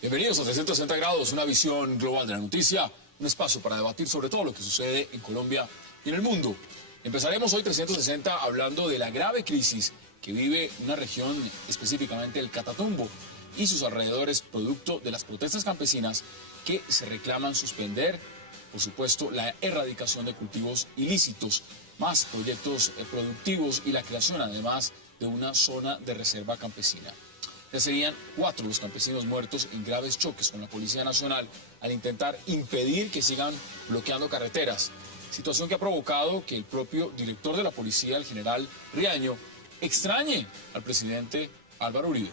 Bienvenidos a 360 grados, una visión global de la noticia, un espacio para debatir sobre todo lo que sucede en Colombia y en el mundo. Empezaremos hoy 360 hablando de la grave crisis que vive una región, específicamente el Catatumbo y sus alrededores, producto de las protestas campesinas que se reclaman suspender, por supuesto, la erradicación de cultivos ilícitos, más proyectos productivos y la creación además de una zona de reserva campesina. Ya serían 4 los campesinos muertos en graves choques con la Policía Nacional al intentar impedir que sigan bloqueando carreteras. Situación que ha provocado que el propio director de la policía, el general Riaño, extrañe al presidente Álvaro Uribe.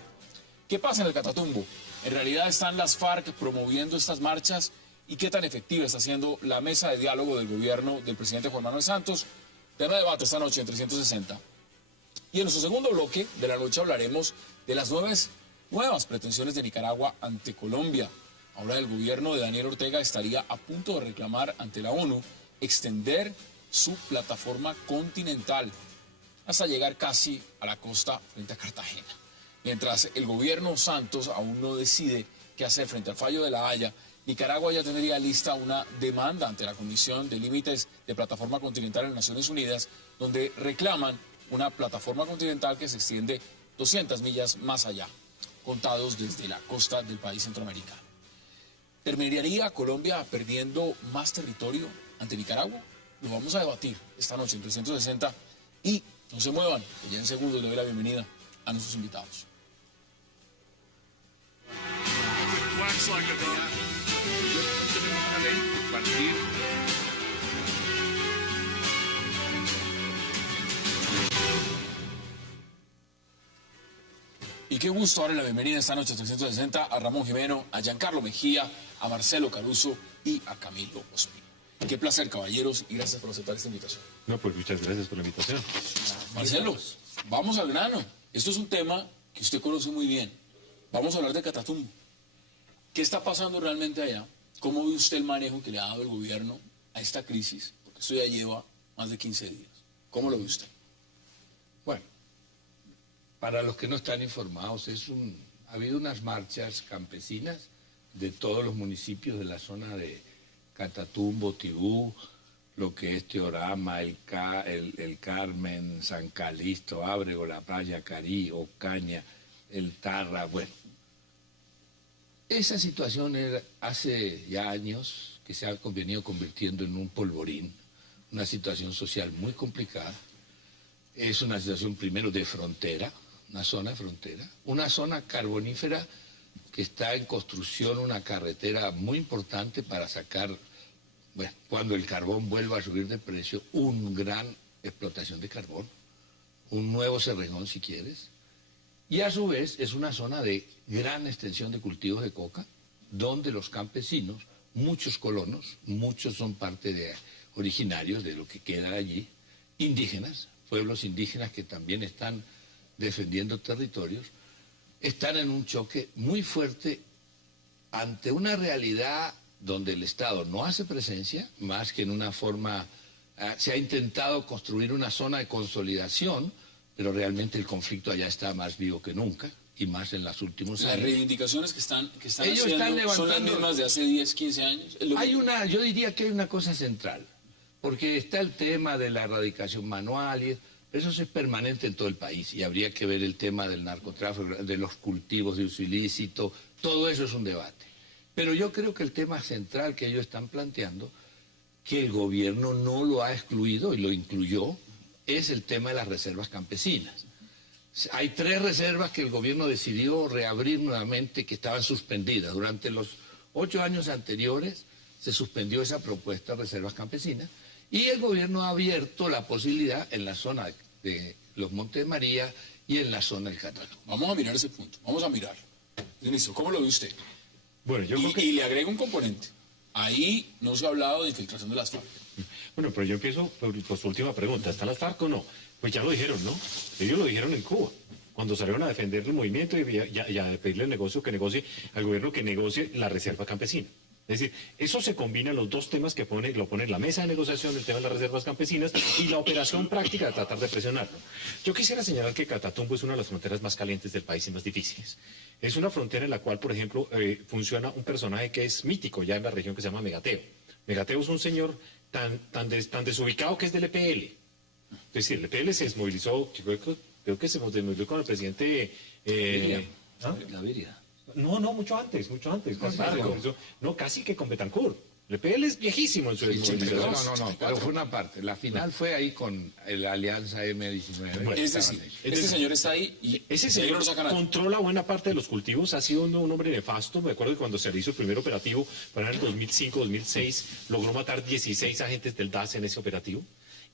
¿Qué pasa en el Catatumbo? ¿En realidad están las FARC promoviendo estas marchas? ¿Y qué tan efectiva está siendo la mesa de diálogo del gobierno del presidente Juan Manuel Santos? Tema de debate esta noche en 360. Y en nuestro segundo bloque de la noche hablaremos de las nuevas pretensiones de Nicaragua ante Colombia. Ahora el gobierno de Daniel Ortega estaría a punto de reclamar ante la ONU extender su plataforma continental hasta llegar casi a la costa frente a Cartagena. Mientras el gobierno Santos aún no decide qué hacer frente al fallo de La Haya, Nicaragua ya tendría lista una demanda ante la Comisión de Límites de Plataforma Continental en Naciones Unidas, donde reclaman una plataforma continental que se extiende 200 millas más allá, contados desde la costa del país centroamericano. ¿Terminaría Colombia perdiendo más territorio ante Nicaragua? Lo vamos a debatir esta noche en 360 y no se muevan, que ya en segundos le doy la bienvenida a nuestros invitados. Y qué gusto darle la bienvenida esta noche a 360 a Ramón Jimeno, a Giancarlo Mejía, a Marcelo Caruso y a Camilo Ospina. Qué placer, caballeros, y gracias por aceptar esta invitación. No, pues muchas gracias por la invitación. Marcelo, vamos al grano. Esto es un tema que usted conoce muy bien. Vamos a hablar de Catatumbo. ¿Qué está pasando realmente allá? ¿Cómo ve usted el manejo que le ha dado el gobierno a esta crisis? Porque esto ya lleva más de 15 días. ¿Cómo lo ve usted? Bueno, para los que no están informados, ha habido unas marchas campesinas de todos los municipios de la zona de Catatumbo, Tibú, lo que es Teorama, el Carmen, San Calixto, Ábrego, La Playa, Carí, Ocaña, el Tarra, bueno. Esa situación era hace ya años que se ha venido convirtiendo en un polvorín, una situación social muy complicada. Es una situación primero de frontera, una zona de frontera, una zona carbonífera que está en construcción, una carretera muy importante para sacar, bueno, cuando el carbón vuelva a subir de precio, una gran explotación de carbón, un nuevo Cerrejón si quieres, y a su vez es una zona de gran extensión de cultivos de coca, donde los campesinos, muchos colonos, muchos son originarios de lo que queda allí, indígenas, pueblos indígenas que también están defendiendo territorios, están en un choque muy fuerte ante una realidad donde el Estado no hace presencia, más que en una forma, se ha intentado construir una zona de consolidación, pero realmente el conflicto allá está más vivo que nunca, y más en los últimos años. Las reivindicaciones que están Ellos haciendo están levantando, son las mismas de hace 10, 15 años. Yo diría que hay una cosa central, porque está el tema de la erradicación manual, eso es permanente en todo el país, y habría que ver el tema del narcotráfico, de los cultivos de uso ilícito, todo eso es un debate. Pero yo creo que el tema central que ellos están planteando, que el gobierno no lo ha excluido y lo incluyó, es el tema de las reservas campesinas. Hay 3 reservas que el gobierno decidió reabrir nuevamente, que estaban suspendidas. Durante los 8 años anteriores se suspendió esa propuesta de reservas campesinas, y el gobierno ha abierto la posibilidad en la zona de los Montes de María y en la zona del Catatumbo. Vamos a mirar ese punto, vamos a mirar. Ministro, ¿cómo lo ve usted? Bueno, yo creo que... Y le agrego un componente. Ahí no se ha hablado de infiltración de las FARC. Bueno, pero yo empiezo por su última pregunta. ¿Están las FARC o no? Pues ya lo dijeron, ¿no? Ellos lo dijeron en Cuba, cuando salieron a defender el movimiento y a pedirle al negocio que negocie, al gobierno que negocie la reserva campesina. Es decir, eso se combina en los dos temas que lo pone en la mesa de negociación, el tema de las reservas campesinas y la operación práctica de tratar de presionarlo. Yo quisiera señalar que Catatumbo es una de las fronteras más calientes del país y más difíciles. Es una frontera en la cual, por ejemplo, funciona un personaje que es mítico ya en la región que se llama Megateo. Megateo es un señor tan desubicado que es del EPL. Es decir, el EPL se desmovilizó, creo que se desmovilizó con el presidente... Gaviria. No, mucho antes. Casi que con Betancur. El PL es viejísimo en su desmovilización. No, pero fue una parte. La final fue ahí con la Alianza M19. Bueno, es decir, este señor está ahí y ese señor no saca nada. controla buena parte de los cultivos, ha sido un hombre nefasto. Me acuerdo que cuando se hizo el primer operativo, para el 2005-2006, logró matar 16 agentes del DAS en ese operativo.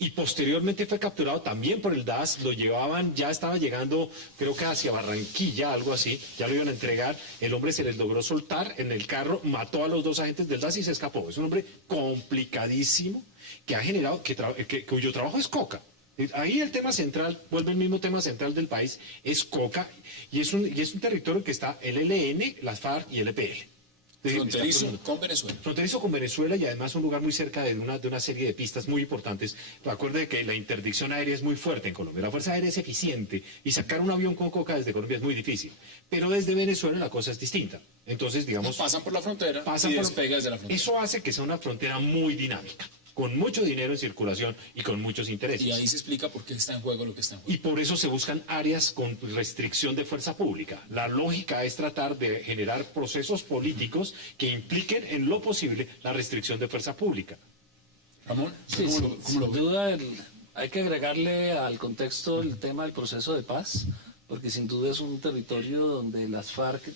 Y posteriormente fue capturado también por el DAS, lo llevaban, ya estaba llegando, creo que hacia Barranquilla, algo así, ya lo iban a entregar, el hombre se les logró soltar en el carro, mató a los dos agentes del DAS y se escapó. Es un hombre complicadísimo que ha generado, cuyo trabajo es coca. Ahí el tema central, vuelve el mismo tema central del país, es coca, y es un territorio que está el ELN, las FARC y el EPL. Fronterizo con Venezuela. Fronterizo con Venezuela y además un lugar muy cerca de una serie de pistas muy importantes. Recuerde que la interdicción aérea es muy fuerte en Colombia, la Fuerza Aérea es eficiente y sacar un avión con coca desde Colombia es muy difícil. Pero desde Venezuela la cosa es distinta. Entonces, digamos... Pasan por la frontera y despegan desde la frontera. Eso hace que sea una frontera muy dinámica, con mucho dinero en circulación y con muchos intereses. Y ahí se explica por qué está en juego lo que está en juego. Y por eso se buscan áreas con restricción de fuerza pública. La lógica es tratar de generar procesos políticos que impliquen en lo posible la restricción de fuerza pública. Ramón, Sí, sin duda hay que agregarle al contexto el tema del proceso de paz, porque sin duda es un territorio donde las FARC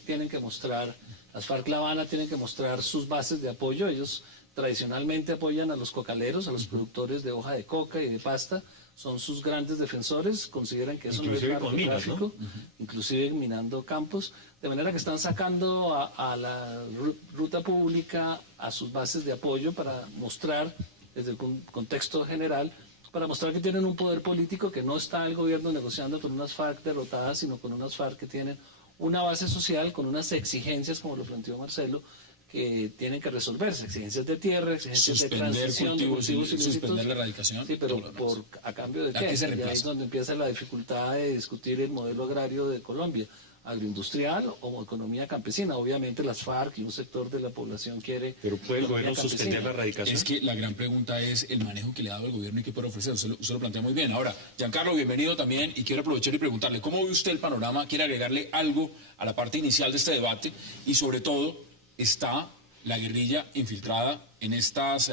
las FARC La Habana tienen que mostrar sus bases de apoyo. Ellos tradicionalmente apoyan a los cocaleros, a los productores de hoja de coca y de pasta, son sus grandes defensores, consideran que eso Inclusive no es narcotráfico, inclusive minando campos, de manera que están sacando a la ruta pública, a sus bases de apoyo para mostrar, desde el contexto general, para mostrar que tienen un poder político, que no está el gobierno negociando con unas FARC derrotadas, sino con unas FARC que tienen una base social, con unas exigencias, como lo planteó Marcelo, que tienen que resolverse, exigencias de tierra, exigencias de transición, de cultivos ilícitos. Suspender la erradicación. Sí, pero a cambio de qué. ¿A qué se Y ahí reemplaza? es donde empieza la dificultad de discutir el modelo agrario de Colombia, agroindustrial o economía campesina. Obviamente las FARC y un sector de la población quiere... Pero ¿puede el economía gobierno suspender campesina. la erradicación? Es que la gran pregunta es el manejo que le ha dado el gobierno y qué puede ofrecer. Usted lo plantea muy bien. Ahora, Giancarlo, bienvenido también y quiero aprovechar y preguntarle, ¿cómo ve usted el panorama? ¿Quiere agregarle algo a la parte inicial de este debate? Y sobre todo, ¿está la guerrilla infiltrada en estas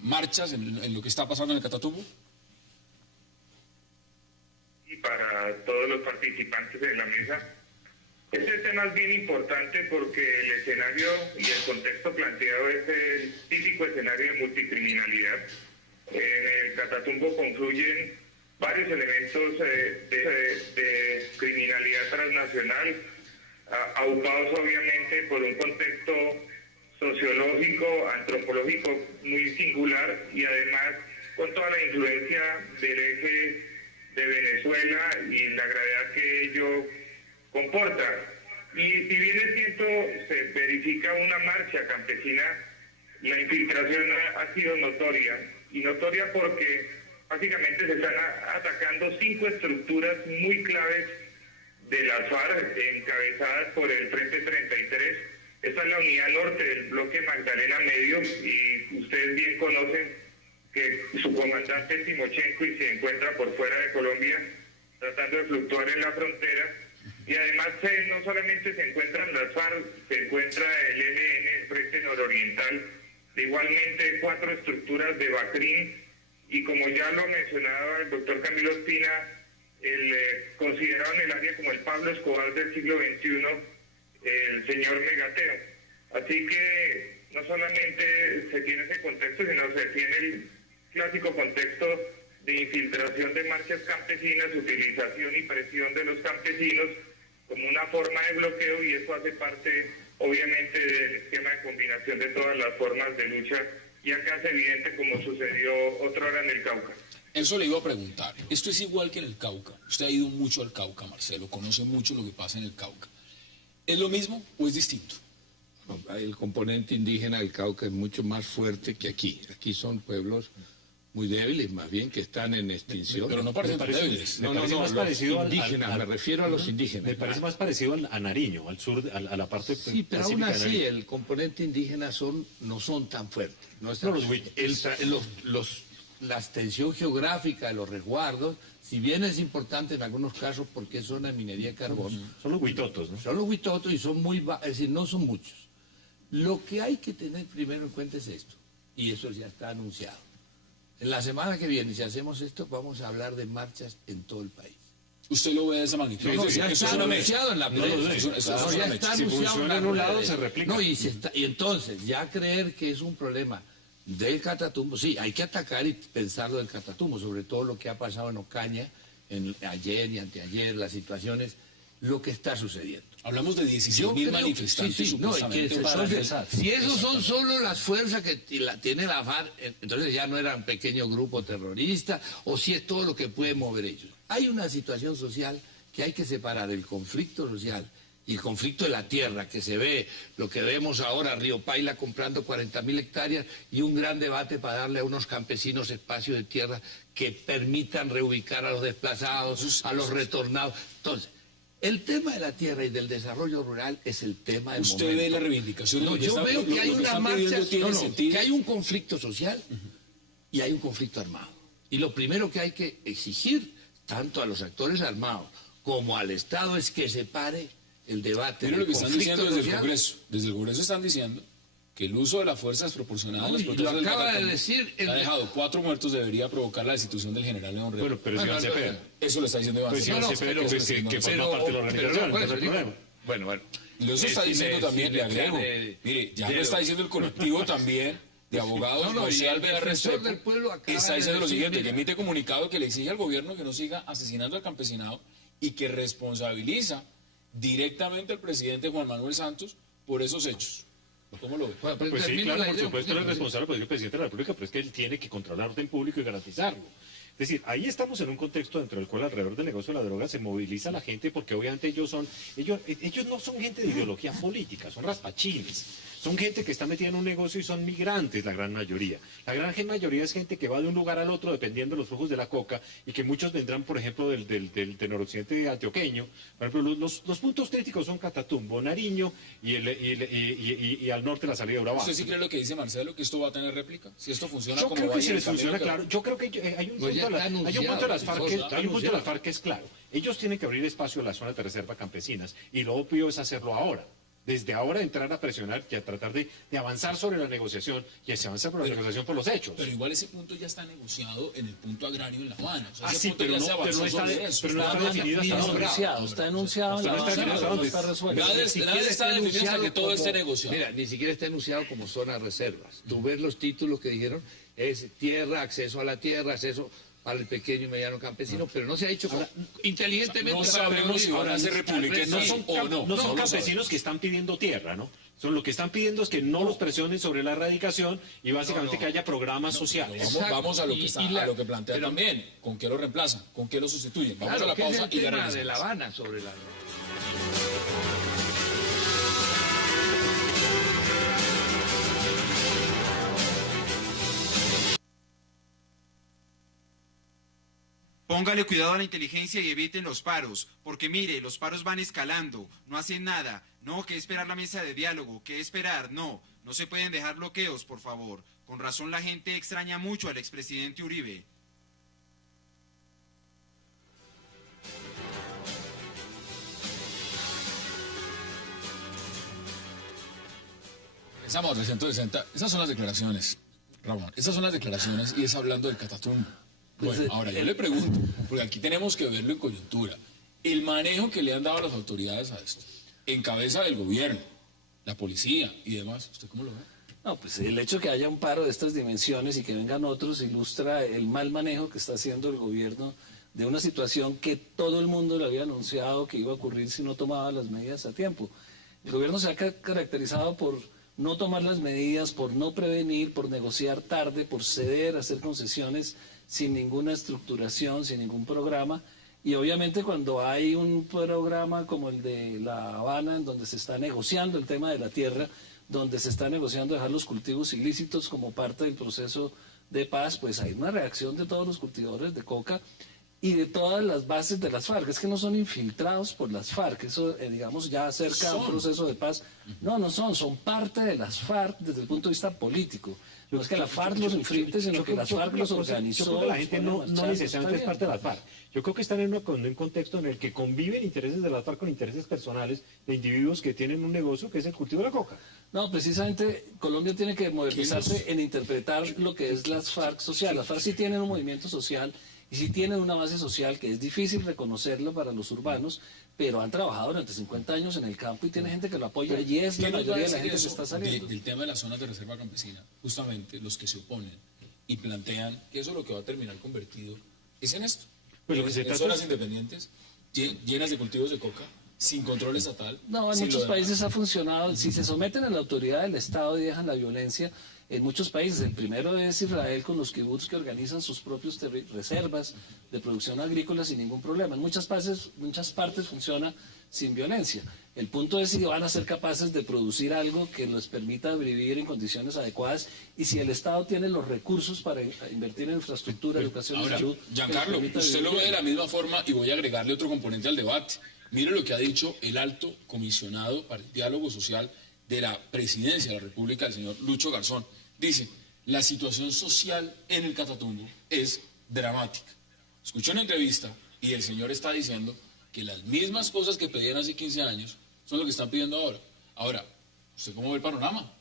marchas, en lo que está pasando en el Catatumbo? Y para todos los participantes de la mesa. Este tema es bien importante porque el escenario y el contexto planteado es el típico escenario de multicriminalidad. En el Catatumbo confluyen varios elementos de criminalidad transnacional, aupados obviamente por un contexto sociológico, antropológico muy singular y además con toda la influencia del eje de Venezuela y la gravedad que ello comporta. Y si bien es cierto, se verifica una marcha campesina, la infiltración ha sido notoria, y notoria porque básicamente se están atacando 5 estructuras muy claves de las FARC, encabezadas por el Frente 33. Esta es la unidad norte del bloque Magdalena Medio, y ustedes bien conocen que su comandante es Timochenko y se encuentra por fuera de Colombia tratando de fluctuar en la frontera. Y además no solamente se encuentran las FARC, se encuentra el ELN, el Frente Nororiental, igualmente 4 estructuras de BACRIM, y como ya lo mencionaba el doctor Camilo Espina, considerado en el área como el Pablo Escobar del siglo XXI, el señor Megateo. Así que no solamente se tiene ese contexto, sino se tiene el clásico contexto de infiltración de marchas campesinas, utilización y presión de los campesinos como una forma de bloqueo, y eso hace parte obviamente del esquema de combinación de todas las formas de lucha, y acá es evidente como sucedió otrora en el Cauca. Eso le iba a preguntar. Esto es igual que en el Cauca. Usted ha ido mucho al Cauca, Marcelo, conoce mucho lo que pasa en el Cauca. ¿Es lo mismo o es distinto? El componente indígena del Cauca es mucho más fuerte que aquí. Aquí son pueblos muy débiles, más bien, que están en extinción. Pero no parecen tan débiles. Me parece más los parecido indígenas, me refiero a los indígenas. Me parece más parecido a Nariño, al sur, a la parte Sí, pero aún pacífica de así Nariño. el componente indígena no son tan fuertes. No, No, los huitos. la extensión geográfica de los resguardos, si bien es importante en algunos casos porque es zona de minería de carbón, Son los huitotos, ¿no? son los huitotos y son es decir, no son muchos. Lo que hay que tener primero en cuenta es esto, y eso ya está anunciado. En la semana que viene, si hacemos esto, vamos a hablar de marchas en todo el país. ¿Usted lo ve de esa magnitud? No, Eso ya es está una anunciado mecha. en la No lo prensa. dude, eso es Claro, una ya mecha. está Si anunciado funciona en en un las lado, redes. se replica. No, y entonces, ya creer que es un problema del Catatumbo, sí, hay que atacar y pensar lo del Catatumbo, sobre todo lo que ha pasado en Ocaña, ayer y anteayer, las situaciones, lo que está sucediendo. Hablamos de 16.000 Yo creo- manifestantes sí, no, y que supuestamente se- para entonces, empezar. si esos son solo las fuerzas que tiene la FARC, entonces ya no eran pequeño grupo terrorista, o si es todo lo que puede mover ellos. Hay una situación social que hay que separar el conflicto social y el conflicto de la tierra, que se ve, lo que vemos ahora, Río Paila comprando 40.000 hectáreas y un gran debate para darle a unos campesinos espacio de tierra que permitan reubicar a los desplazados, a los retornados. Entonces, el tema de la tierra y del desarrollo rural es el tema del ¿Usted momento. ve la reivindicación? No, Lo que yo está- veo que hay lo unas están pidiendo marchas, tiene sentido. que hay un conflicto social y hay un conflicto armado. Y lo primero que hay que exigir, tanto a los actores armados como al Estado, es que se pare el debate Mire del lo que están conflicto diciendo desde el social. Congreso. Desde el Congreso están diciendo que el uso de la fuerza desproporcionada en No, los y lo protestos del acaba de Catatumbo decir ha dejado 4 muertos, debería provocar la destitución del general León Rey. Bueno, pero es Bueno, Iván Cepeda. Eso lo está diciendo Iván Pues Cepeda. Iván Cepeda, pues, que forma parte de la organización, por no eso hay digo, problema. bueno. Y eso está Sí, diciendo sí, también, sí, le agrego. Mire, ya lo está diciendo el colectivo también de abogados, No, y José el Alvear defensor Restrepo, del pueblo acaba está de diciendo lo decir, siguiente, mira, que emite comunicado que le exige al gobierno que no siga asesinando al campesinado y que responsabiliza directamente al presidente Juan Manuel Santos por esos hechos. ¿Cómo lo ve? Bueno, Pues sí, termino claro, la por idea, supuesto, él es porque- responsable, pues es el presidente de la República, pero es que él tiene que controlar el orden público y garantizarlo. Es decir, ahí estamos en un contexto dentro del cual alrededor del negocio de la droga se moviliza la gente porque obviamente ellos no son gente de ideología política, son raspachines. Son gente que está metida en un negocio y son migrantes, la gran mayoría. La gran mayoría es gente que va de un lugar al otro dependiendo de los flujos de la coca y que muchos vendrán, por ejemplo, del noroccidente antioqueño. Por ejemplo, los puntos críticos son Catatumbo, Nariño y al norte la salida de Urabá. ¿Usted sí cree lo que dice Marcelo, que esto va a tener réplica? Si esto funciona Yo como creo va que a si ir les en camino funciona, que va. claro. Yo creo que hay un Pues ya punto de está las FARC anunciado, que, hay un punto de las FARC que es claro. Ellos tienen que abrir espacio a las zonas de reserva campesinas y lo obvio es hacerlo ahora. Desde ahora entrar a presionar y a tratar de avanzar sobre la negociación y se avanza por la negociación por los hechos. Pero igual ese punto ya está negociado en el punto agrario en La Habana. O sea, Ah, ese sí, punto pero ya no- se avanzó pero no está sobre de- eso. pero no está Está definido hasta dónde. Está enunciado en La Hasta no está Habana, definido hasta pero no dónde. está resuelto. Nada está definido hasta que todo esté negociado. Mira, ni siquiera está enunciado como zona de reservas. Tú ves los títulos que dijeron, es tierra, acceso a la tierra, acceso al pequeño y mediano campesino, pero no se ha hecho inteligentemente. no sabemos si van a ser republicanos No son, o no. no son No lo campesinos que están pidiendo tierra, ¿no? Lo que están pidiendo es que no los presionen sobre la erradicación y básicamente que haya programas sociales. Vamos a lo que, Exacto. a lo que plantea Pero- también. ¿Con qué lo reemplazan? ¿Con qué lo sustituyen? Vamos Claro, a la que es pausa el y ya tema de regresamos. La Habana sobre la... Póngale cuidado a la inteligencia y eviten los paros, porque mire, los paros van escalando, no hacen nada, no, que esperar la mesa de diálogo, que esperar, no se pueden dejar bloqueos, por favor. Con razón la gente extraña mucho al expresidente Uribe. Estamos 360. Esas son las declaraciones, Ramón. Esas son las declaraciones y es hablando del Catatumbo. Bueno, ahora yo le pregunto, porque aquí tenemos que verlo en coyuntura. El manejo que le han dado las autoridades a esto, en cabeza del gobierno, la policía y demás, ¿usted cómo lo ve? No, pues el hecho de que haya un paro de estas dimensiones y que vengan otros ilustra el mal manejo que está haciendo el gobierno de una situación que todo el mundo le había anunciado que iba a ocurrir si no tomaba las medidas a tiempo. El gobierno se ha caracterizado por no tomar las medidas, por no prevenir, por negociar tarde, por ceder, hacer concesiones sin ninguna estructuración, sin ningún programa. Y obviamente cuando hay un programa como el de La Habana, en donde se está negociando el tema de la tierra, donde se está negociando dejar los cultivos ilícitos como parte del proceso de paz, pues hay una reacción de todos los cultivadores de coca y de todas las bases de las FARC. Es que no son infiltrados por las FARC, eso digamos ya acerca a un proceso de paz. No son parte de las FARC desde el punto de vista político. No es que la FARC los enfrente, sino que las FARC los organizó. Yo creo que la gente no necesariamente es parte de las FARC. Yo creo que están en un contexto en el que conviven intereses de las FARC con intereses personales de individuos que tienen un negocio que es el cultivo de la coca. No, precisamente Colombia tiene que modernizarse en interpretar lo que es las FARC social. Las FARC sí tienen un movimiento social y sí tienen una base social que es difícil reconocerlo para los urbanos, pero han trabajado durante 50 años en el campo y tiene gente que lo apoya y es la mayoría de la gente que está saliendo. Del tema de las zonas de reserva campesina, justamente los que se oponen y plantean que eso es lo que va a terminar convertido es en esto. Pues lo que se en trata zonas es... independientes, llenas de cultivos de coca, sin control estatal. No, en muchos países ha funcionado. Si se someten a la autoridad del Estado y dejan la violencia, en muchos países, el primero es Israel con los kibbutz que organizan sus propios reservas de producción agrícola sin ningún problema. En muchas partes funciona sin violencia. El punto es si van a ser capaces de producir algo que les permita vivir en condiciones adecuadas y si el Estado tiene los recursos para invertir en infraestructura, educación y salud. Giancarlo, usted lo ve de la misma forma y voy a agregarle otro componente al debate. Mire lo que ha dicho el alto comisionado para el diálogo social de la presidencia de la República, el señor Lucho Garzón. Dice, la situación social en el Catatumbo es dramática. Escuché una entrevista y el señor está diciendo que las mismas cosas que pedían hace 15 años son lo que están pidiendo ahora. Ahora, ¿usted cómo ve el panorama?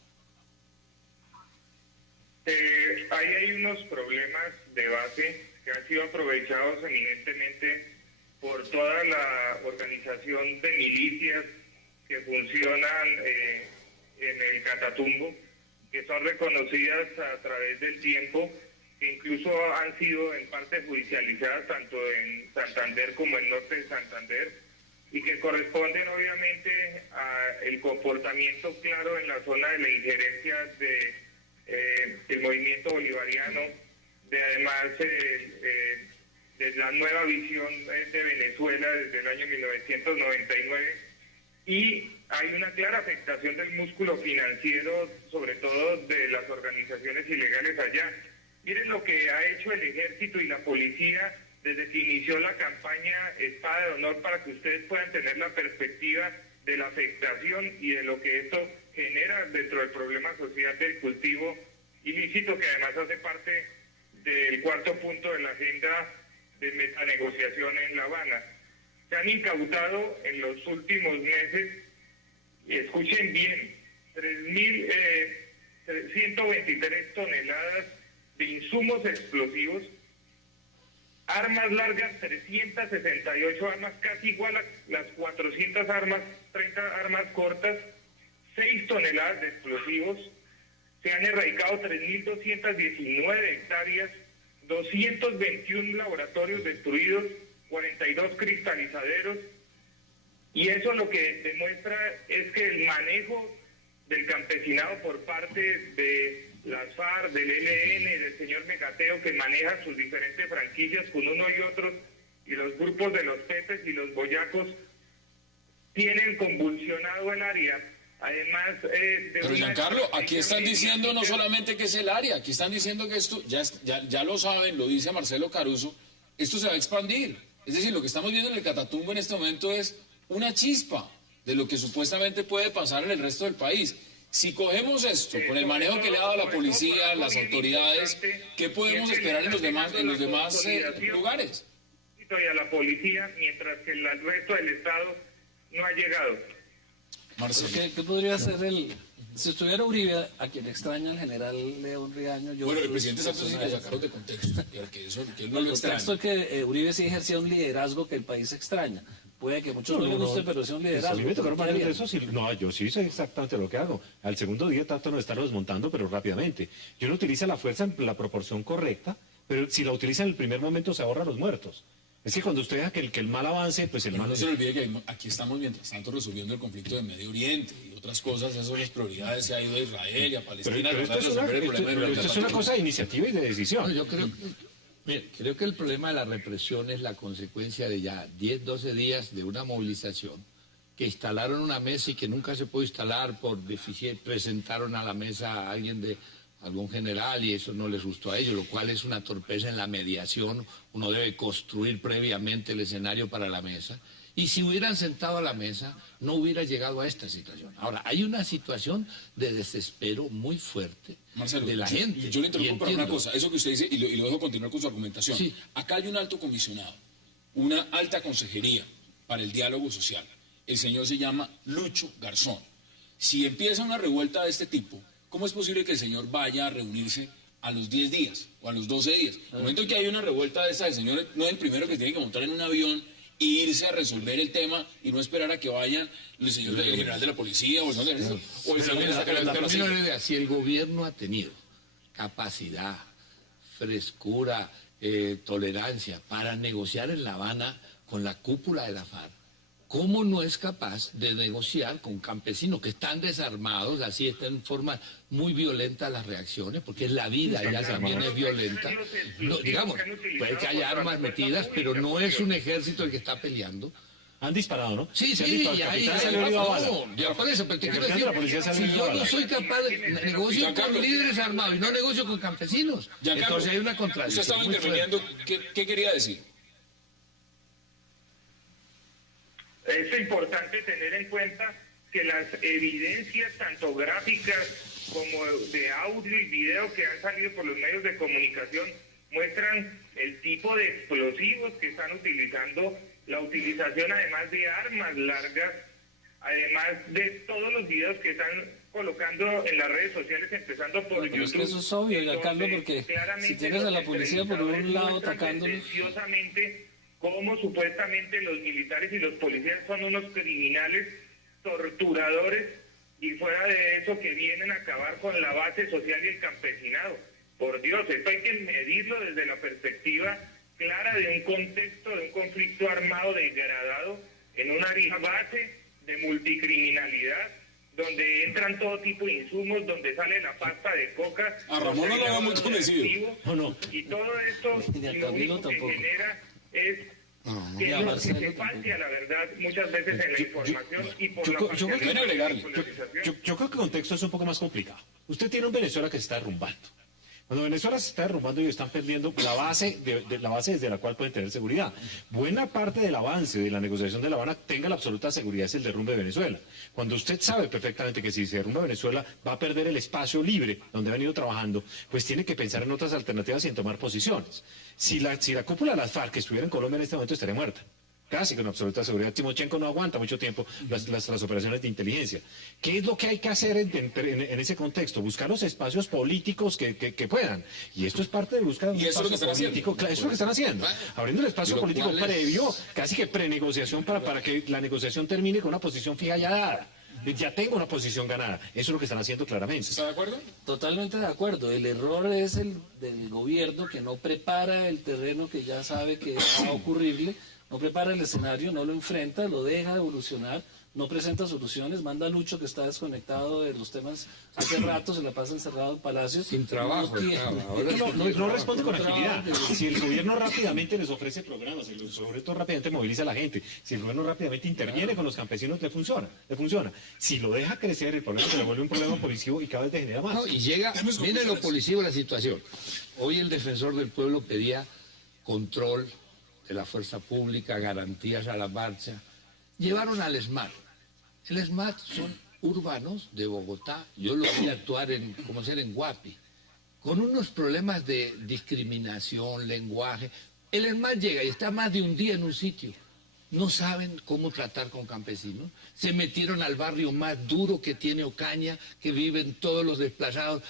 Ahí hay unos problemas de base que han sido aprovechados eminentemente por toda la organización de milicias que funcionan en el Catatumbo, que son reconocidas a través del tiempo, que incluso han sido en parte judicializadas tanto en Santander como en norte de Santander, y que corresponden obviamente al comportamiento claro en la zona de la injerencia del movimiento bolivariano, de además de la nueva visión de Venezuela desde el año 1999, y hay una clara afectación del músculo financiero, sobre todo de las organizaciones ilegales allá. Miren lo que ha hecho el ejército y la policía desde que inició la campaña Espada de Honor, para que ustedes puedan tener la perspectiva de la afectación y de lo que esto genera dentro del problema social del cultivo ilícito, que además hace parte del cuarto punto de la agenda de metanegociación en La Habana. Se han incautado en los últimos meses, escuchen bien, 3.123 toneladas de insumos explosivos, armas largas, 368 armas, casi igual a las 400 armas, 30 armas cortas, 6 toneladas de explosivos, se han erradicado 3.219 hectáreas, 221 laboratorios destruidos, 42 cristalizaderos, y eso lo que demuestra es que el manejo del campesinado por parte de las FARC, del ELN, del señor Megateo, que maneja sus diferentes franquicias con uno y otro, y los grupos de los Pepes y los Boyacos, tienen convulsionado el área. Además Pero Giancarlo, aquí están diciendo no solamente que es el área, aquí están diciendo que esto, ya lo saben, lo dice Marcelo Caruso, esto se va a expandir. Es decir, lo que estamos viendo en el Catatumbo en este momento es una chispa de lo que supuestamente puede pasar en el resto del país. Si cogemos esto, con el manejo que le ha dado la policía, las autoridades, ¿qué podemos esperar en los demás lugares? Y a la policía, mientras que el resto del Estado no ha llegado. Marcelo. ¿Qué podría hacer si estuviera Uribe, a quien extraña el general León Riaño? Bueno, el presidente Santos dice que sacaron de contexto, que él no lo extraña. El contexto es que Uribe sí ejercía un liderazgo que el país extraña. Puede que a muchos no les guste, pero es un liderazgo. A mí me tocaron varios de esos. No, yo sí sé exactamente lo que hago. Al segundo día trato de estarlo desmontando, pero rápidamente. Yo no utilizo la fuerza en la proporción correcta, pero si la utiliza en el primer momento se ahorra los muertos. Es que cuando usted deja que el mal avance, pues el Pero mal... no se le olvide que aquí estamos mientras tanto resolviendo el conflicto de Medio Oriente y otras cosas. Esas son las prioridades. Se ha ido a Israel y a Palestina. Pero esto es una cosa de iniciativa y de decisión. No, yo creo, creo que el problema de la represión es la consecuencia de ya 10, 12 días de una movilización que instalaron una mesa y que nunca se pudo instalar por deficiencia, presentaron a la mesa a alguien de algún general y eso no les gustó a ellos, lo cual es una torpeza en la mediación. Uno debe construir previamente el escenario para la mesa. Y si hubieran sentado a la mesa, no hubiera llegado a esta situación. Ahora, hay una situación de desespero muy fuerte, Marcelo, de la gente. Yo le interrumpo para una entiendo. cosa, eso que usted dice, y lo dejo continuar con su argumentación. Sí. Acá hay un alto comisionado, una alta consejería para el diálogo social. El señor se llama Lucho Garzón. Si empieza una revuelta de este tipo, ¿cómo es posible que el señor vaya a reunirse a los 10 días o a los 12 días? En el momento en que hay una revuelta de esta, el señor no es el primero que tiene que montar en un avión e irse a resolver el tema y no esperar a que vayan el señor el general de la policía o el señor o el señor Pero de termino la idea. Si el gobierno ha tenido capacidad, frescura, tolerancia para negociar en La Habana con la cúpula de la FARC, ¿cómo no es capaz de negociar con campesinos que están desarmados, así están en forma muy violenta las reacciones, porque es la vida, ella también es violenta? No, digamos, puede que haya armas metidas, pero no es un ejército el que está peleando. Han disparado, ¿no? Sí, Se han sí, disparado. y El ahí capitán salió herido a bala. ya por eso, pero te quiero capitán de la policía decir, salió si herido a yo no bala. soy capaz de negocio con Giancarlo. líderes armados y no negocio con campesinos, Giancarlo, entonces hay una usted contradicción estaba muy fuerte. interviniendo, ¿qué quería decir? Es importante tener en cuenta que las evidencias, tanto gráficas como de audio y video que han salido por los medios de comunicación, muestran el tipo de explosivos que están utilizando, la utilización además de armas largas, además de todos los videos que están colocando en las redes sociales, empezando por Pero es YouTube. que eso es obvio, donde Carlos, porque claramente si tienes a la los policía por un entrevistadores lado muestran atacándolos, tendenciosamente cómo supuestamente los militares y los policías son unos criminales torturadores y fuera de eso que vienen a acabar con la base social y el campesinado. Por Dios, esto hay que medirlo desde la perspectiva clara de un contexto, de un conflicto armado degradado en una área base de multicriminalidad, donde entran todo tipo de insumos, donde sale la pasta de coca. A Ramón no lo veo muy convencido. No. Y todo esto Ni a lo Camilo único que tampoco. genera es que Ni a no Marcelo se falte a la verdad muchas veces en la información y por yo la creo que- parcialidad Quiero y agregarle. la polarización. Yo creo que el contexto es un poco más complicado. Usted tiene un Venezuela que se está derrumbando. Cuando Venezuela se está derrumbando y están perdiendo la base, la base desde la cual pueden tener seguridad. Buena parte del avance de la negociación de La Habana, tenga la absoluta seguridad, es el derrumbe de Venezuela. Cuando usted sabe perfectamente que si se derrumba Venezuela va a perder el espacio libre donde ha venido trabajando, pues tiene que pensar en otras alternativas y en tomar posiciones. Si la cúpula de las FARC que estuviera en Colombia en este momento estaría muerta. Casi con absoluta seguridad. Timochenko no aguanta mucho tiempo las operaciones de inteligencia. ¿Qué es lo que hay que hacer en ese contexto? Buscar los espacios políticos que puedan. Y esto es parte de buscar un Y eso es lo que espacio están político. haciendo. Claro, eso es lo que están haciendo. Abriendo el espacio Lo político cual es- previo, casi que prenegociación para que la negociación termine con una posición fija ya dada. Ya tengo una posición ganada. Eso es lo que están haciendo claramente. ¿Está de acuerdo? totalmente de acuerdo. El error es el del gobierno que no prepara el terreno que ya sabe que va a ocurrirle, no prepara el escenario, no lo enfrenta, lo deja evolucionar, no presenta soluciones, manda a Lucho que está desconectado de los temas hace rato, se la pasa encerrado en Palacio. Sin trabajo, No quiere- estaba. Ahora No responde con No agilidad. trabaja. Si el gobierno rápidamente les ofrece programas, sobre todo rápidamente moviliza a la gente, si el gobierno rápidamente interviene con los campesinos, le funciona. Si lo deja crecer, el problema se le vuelve un problema policivo y cada vez degenera más. No, y llega, viene lo policivo la situación. Hoy el defensor del pueblo pedía control de la fuerza pública, garantías a la marcha. Llevaron al SMAT. El SMAT son urbanos de Bogotá. Yo lo vi actuar como ser en Guapi, con unos problemas de discriminación, lenguaje. El SMAT llega y está más de un día en un sitio. No saben cómo tratar con campesinos. Se metieron al barrio más duro que tiene Ocaña, que viven todos los desplazados.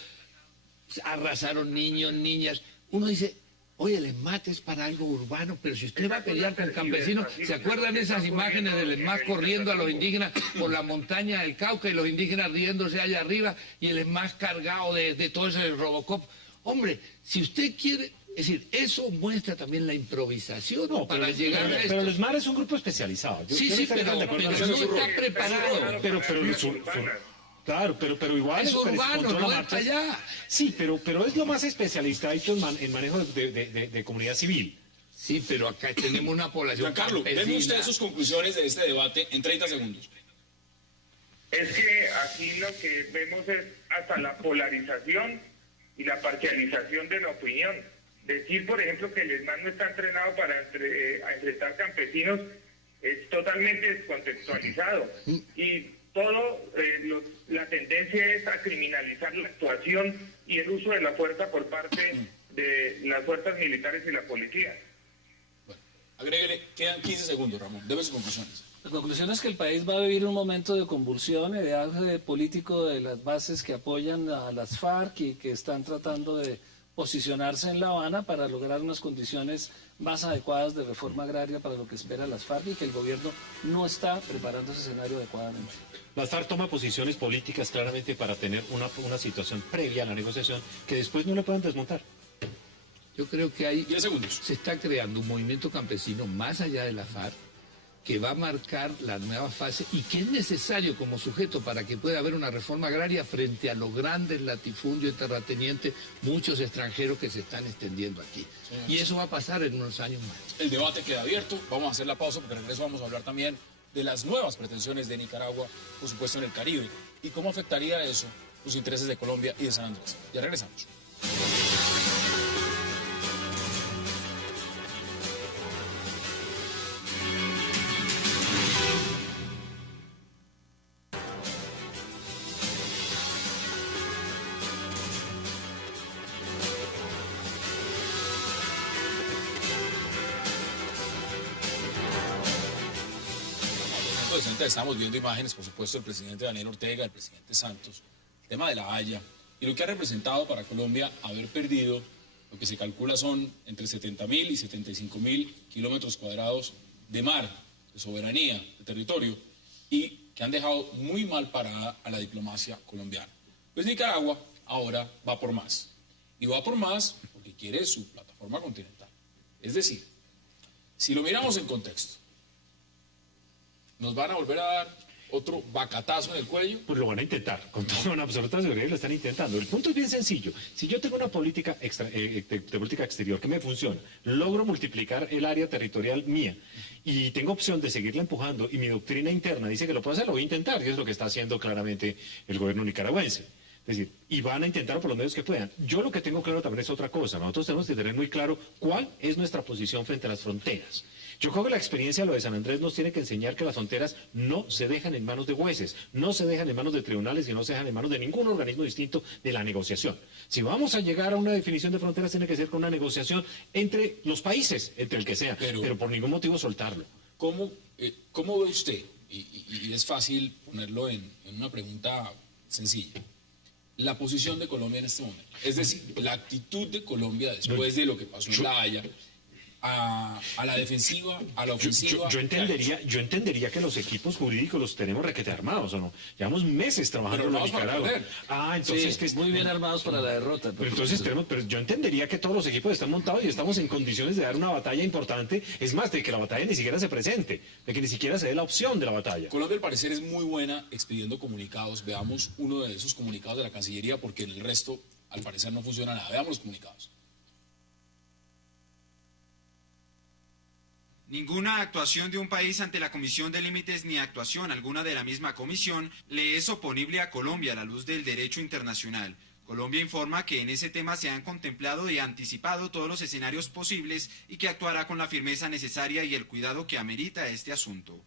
Arrasaron niños, niñas. Uno dice, oye, el ESMAD es para algo urbano, pero si usted va a pelear con campesinos, ¿se acuerdan de esas imágenes del ESMAD corriendo a los indígenas por la montaña del Cauca y los indígenas riéndose allá arriba y el ESMAD cargado de todo ese Robocop? Hombre, si usted quiere... Es decir, eso muestra también la improvisación para llegar a esto. Pero el SMAR es un grupo especializado. Sí, sí, pero no está preparado. Claro, pero igual Es urbano, controla no es marchas. para allá. Sí, pero es lo más especialista hecho en manejo de comunidad civil. Sí, pero acá tenemos una población Giancarlo, campesina. denme usted sus conclusiones de este debate en 30 segundos. es que aquí lo que vemos es hasta la polarización y la parcialización de la opinión. Decir, por ejemplo, que el ESMAD no está entrenado para a enfrentar campesinos es totalmente descontextualizado. Y la tendencia es a criminalizar la actuación y el uso de la fuerza por parte de las fuerzas militares y la policía. Bueno, agréguele, quedan 15 segundos, Ramón. Debe sus conclusiones. La conclusión es que el país va a vivir un momento de convulsión y de auge político de las bases que apoyan a las FARC y que están tratando de posicionarse en La Habana para lograr unas condiciones más adecuadas de reforma agraria para lo que espera las FARC y que el gobierno no está preparando ese escenario adecuadamente. Las FARC toma posiciones políticas claramente para tener una situación previa a la negociación que después no le puedan desmontar. Yo creo que hay 10 segundos. se está creando un movimiento campesino más allá de la FARC que va a marcar la nueva fase y que es necesario como sujeto para que pueda haber una reforma agraria frente a los grandes latifundios y terratenientes, muchos extranjeros que se están extendiendo aquí. Sí. Y eso va a pasar en unos años más. El debate queda abierto. Vamos a hacer la pausa porque regreso vamos a hablar también de las nuevas pretensiones de Nicaragua, por supuesto en el Caribe, y cómo afectaría eso los intereses de Colombia y de San Andrés. Ya regresamos. Estamos viendo imágenes, por supuesto, del presidente Daniel Ortega, del presidente Santos, el tema de la Haya, y lo que ha representado para Colombia haber perdido lo que se calcula son entre 70.000 y 75.000 kilómetros cuadrados de mar, de soberanía, de territorio, y que han dejado muy mal parada a la diplomacia colombiana. Pues Nicaragua ahora va por más, y va por más porque quiere su plataforma continental. Es decir, si lo miramos en contexto, ¿nos van a volver a dar otro bacatazo en el cuello? Pues lo van a intentar, con toda una absoluta seguridad lo están intentando. El punto es bien sencillo. Si yo tengo una política de política exterior que me funciona, logro multiplicar el área territorial mía y tengo opción de seguirla empujando y mi doctrina interna dice que lo puedo hacer, lo voy a intentar, y es lo que está haciendo claramente el gobierno nicaragüense. Es decir, y van a intentar por los medios que puedan. Yo lo que tengo claro también es otra cosa. Nosotros tenemos que tener muy claro cuál es nuestra posición frente a las fronteras. Yo creo que la experiencia de lo de San Andrés nos tiene que enseñar que las fronteras no se dejan en manos de jueces, no se dejan en manos de tribunales y no se dejan en manos de ningún organismo distinto de la negociación. Si vamos a llegar a una definición de fronteras, tiene que ser con una negociación entre los países, entre el que sea, pero por ningún motivo soltarlo. ¿Cómo ve usted, y es fácil ponerlo en una pregunta sencilla, la posición de Colombia en este momento? Es decir, la actitud de Colombia después de lo que pasó en La Haya, a la defensiva, a la ofensiva. Yo entendería que los equipos jurídicos los tenemos requete armados, ¿o no? Llevamos meses trabajando en Nicaragua. Entonces sí, que muy bien armados para la derrota. Pero entonces pero yo entendería que todos los equipos están montados y estamos en condiciones de dar una batalla importante. Es más, de que la batalla ni siquiera se presente, de que ni siquiera se dé la opción de la batalla. Colombia, al parecer, es muy buena expidiendo comunicados. Veamos uno de esos comunicados de la Cancillería, porque en el resto, al parecer, no funciona nada. Veamos los comunicados. Ninguna actuación de un país ante la Comisión de Límites ni actuación alguna de la misma comisión le es oponible a Colombia a la luz del derecho internacional. Colombia informa que en ese tema se han contemplado y anticipado todos los escenarios posibles y que actuará con la firmeza necesaria y el cuidado que amerita este asunto.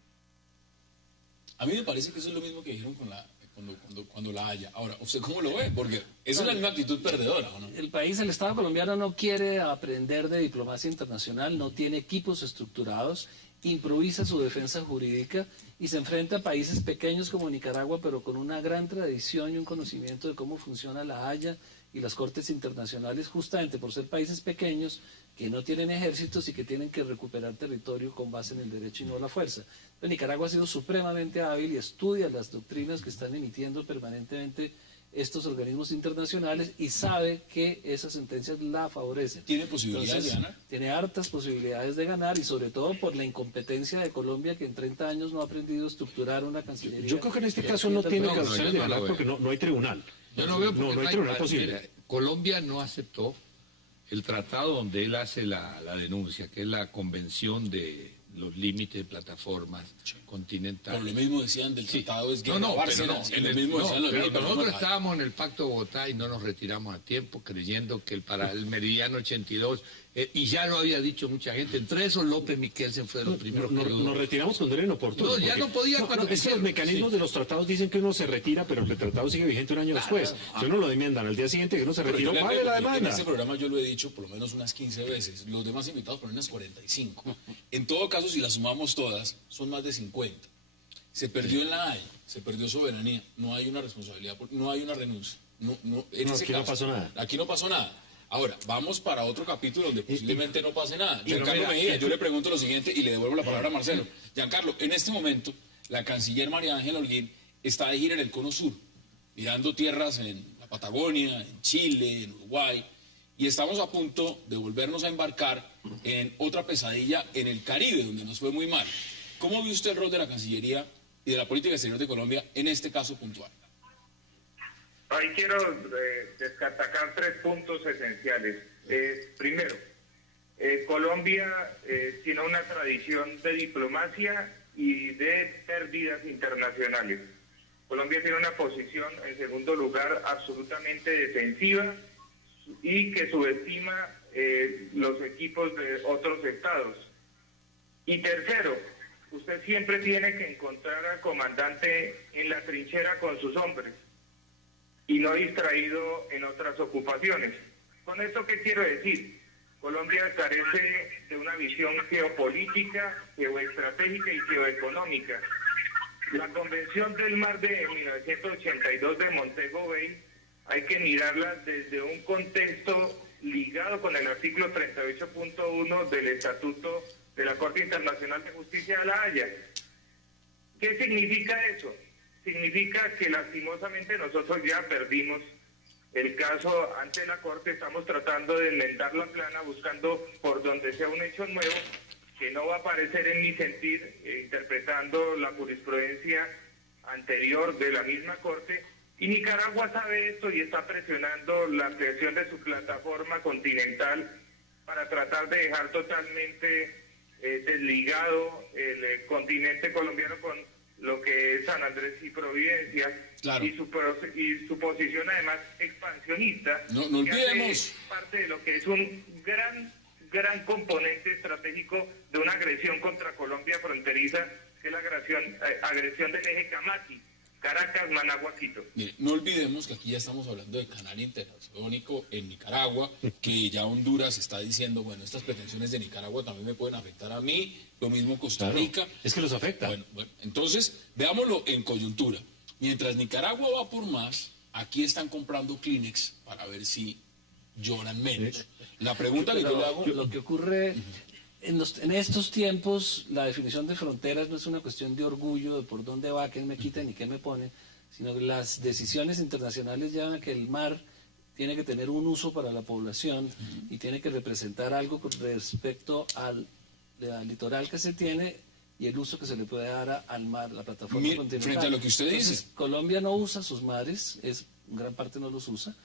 A mí me parece que eso es lo mismo que dijeron cuando La Haya. Ahora, ¿usted cómo lo ve? Porque esa es la misma actitud perdedora, ¿o no? El Estado colombiano no quiere aprender de diplomacia internacional, no tiene equipos estructurados, improvisa su defensa jurídica y se enfrenta a países pequeños como Nicaragua, pero con una gran tradición y un conocimiento de cómo funciona La Haya y las cortes internacionales, justamente por ser países pequeños que no tienen ejércitos y que tienen que recuperar territorio con base en el derecho y no la fuerza. Pero Nicaragua ha sido supremamente hábil y estudia las doctrinas que están emitiendo permanentemente estos organismos internacionales y sabe que esas sentencias la favorecen. ¿Tiene posibilidades de ganar? Tiene hartas posibilidades de ganar y sobre todo por la incompetencia de Colombia, que en 30 años no ha aprendido a estructurar una cancillería. Yo creo que en este caso no tiene capacidad de ganar porque no hay tribunal. Yo no veo porque no hay tribunal posible. Mira, Colombia no aceptó el tratado donde él hace la denuncia, que es la Convención de los límites de plataformas continentales. Pero lo mismo decían del tratado, es que pero lo mismo decían los pero nosotros estábamos en el Pacto de Bogotá y no nos retiramos a tiempo, creyendo que para el meridiano 82, y ya lo había dicho mucha gente, entre esos López Miquelsen fue de los primeros que Nos retiramos cuando era inoportuno. No, ya no podía cuando es que los quisieron. mecanismos de los tratados dicen que uno se retira, pero que el tratado sigue vigente un año después. Si uno lo demandan al día siguiente que uno se retiró, pague la demanda. En este programa yo lo he dicho por lo menos unas 15 veces. Los demás invitados ponen unas 45. En todo caso, si las sumamos todas, son más de 50. Se perdió en la Haya, se perdió soberanía. No hay una responsabilidad, no hay una renuncia. Aquí no pasó nada. Aquí no pasó nada. Ahora, vamos para otro capítulo donde posiblemente no pase nada. Pero Giancarlo mira, Mejía, yo le pregunto lo siguiente y le devuelvo la palabra a Marcelo. Giancarlo, en este momento, la canciller María Ángela Holguín está de gira en el Cono Sur, mirando tierras en la Patagonia, en Chile, en Uruguay, y estamos a punto de volvernos a embarcar en otra pesadilla en el Caribe, donde nos fue muy mal. ¿Cómo ve usted el rol de la Cancillería y de la política exterior de Colombia en este caso puntual? Ahí quiero destacar 3 puntos esenciales. Primero, Colombia tiene una tradición de diplomacia y de pérdidas internacionales. Colombia tiene una posición, en segundo lugar, absolutamente defensiva y que subestima los equipos de otros estados. Y tercero, usted siempre tiene que encontrar al comandante en la trinchera con sus hombres y no distraído en otras ocupaciones. ¿Con esto qué quiero decir? Colombia carece de una visión geopolítica, geoestratégica y geoeconómica. La Convención del Mar de 1982 de Montego Bay hay que mirarla desde un contexto ligado con el artículo 38.1 del Estatuto de la Corte Internacional de Justicia de La Haya. ¿Qué significa eso? Significa que lastimosamente nosotros ya perdimos el caso ante la Corte, estamos tratando de enmendar la plana, buscando por donde sea un hecho nuevo, que no va a aparecer en mi sentir, interpretando la jurisprudencia anterior de la misma Corte, y Nicaragua sabe esto y está presionando la creación de su plataforma continental para tratar de dejar totalmente desligado el continente colombiano con lo que es San Andrés y Providencia, claro. y su posición además expansionista, No que olvidemos. hace parte de lo que es un gran componente estratégico de una agresión contra Colombia fronteriza, que es la agresión del eje Camaqui, Caracas, Managua, Quito. Mire, no olvidemos que aquí ya estamos hablando de canal interoceánico en Nicaragua, que ya Honduras está diciendo, bueno, estas pretensiones de Nicaragua también me pueden afectar a mí, lo mismo Costa Rica. Es que los afecta. Bueno, entonces, veámoslo en coyuntura. Mientras Nicaragua va por más, aquí están comprando Kleenex para ver si lloran menos. La pregunta que yo le hago... Lo que ocurre en estos tiempos, la definición de fronteras no es una cuestión de orgullo, de por dónde va, qué me quitan y qué me ponen, sino que las decisiones internacionales llevan a que el mar tiene que tener un uso para la población y tiene que representar algo con respecto al litoral que se tiene y el uso que se le puede dar al mar, la plataforma continental. Frente a lo que usted Entonces, dice. Colombia no usa sus mares, en gran parte no los usa,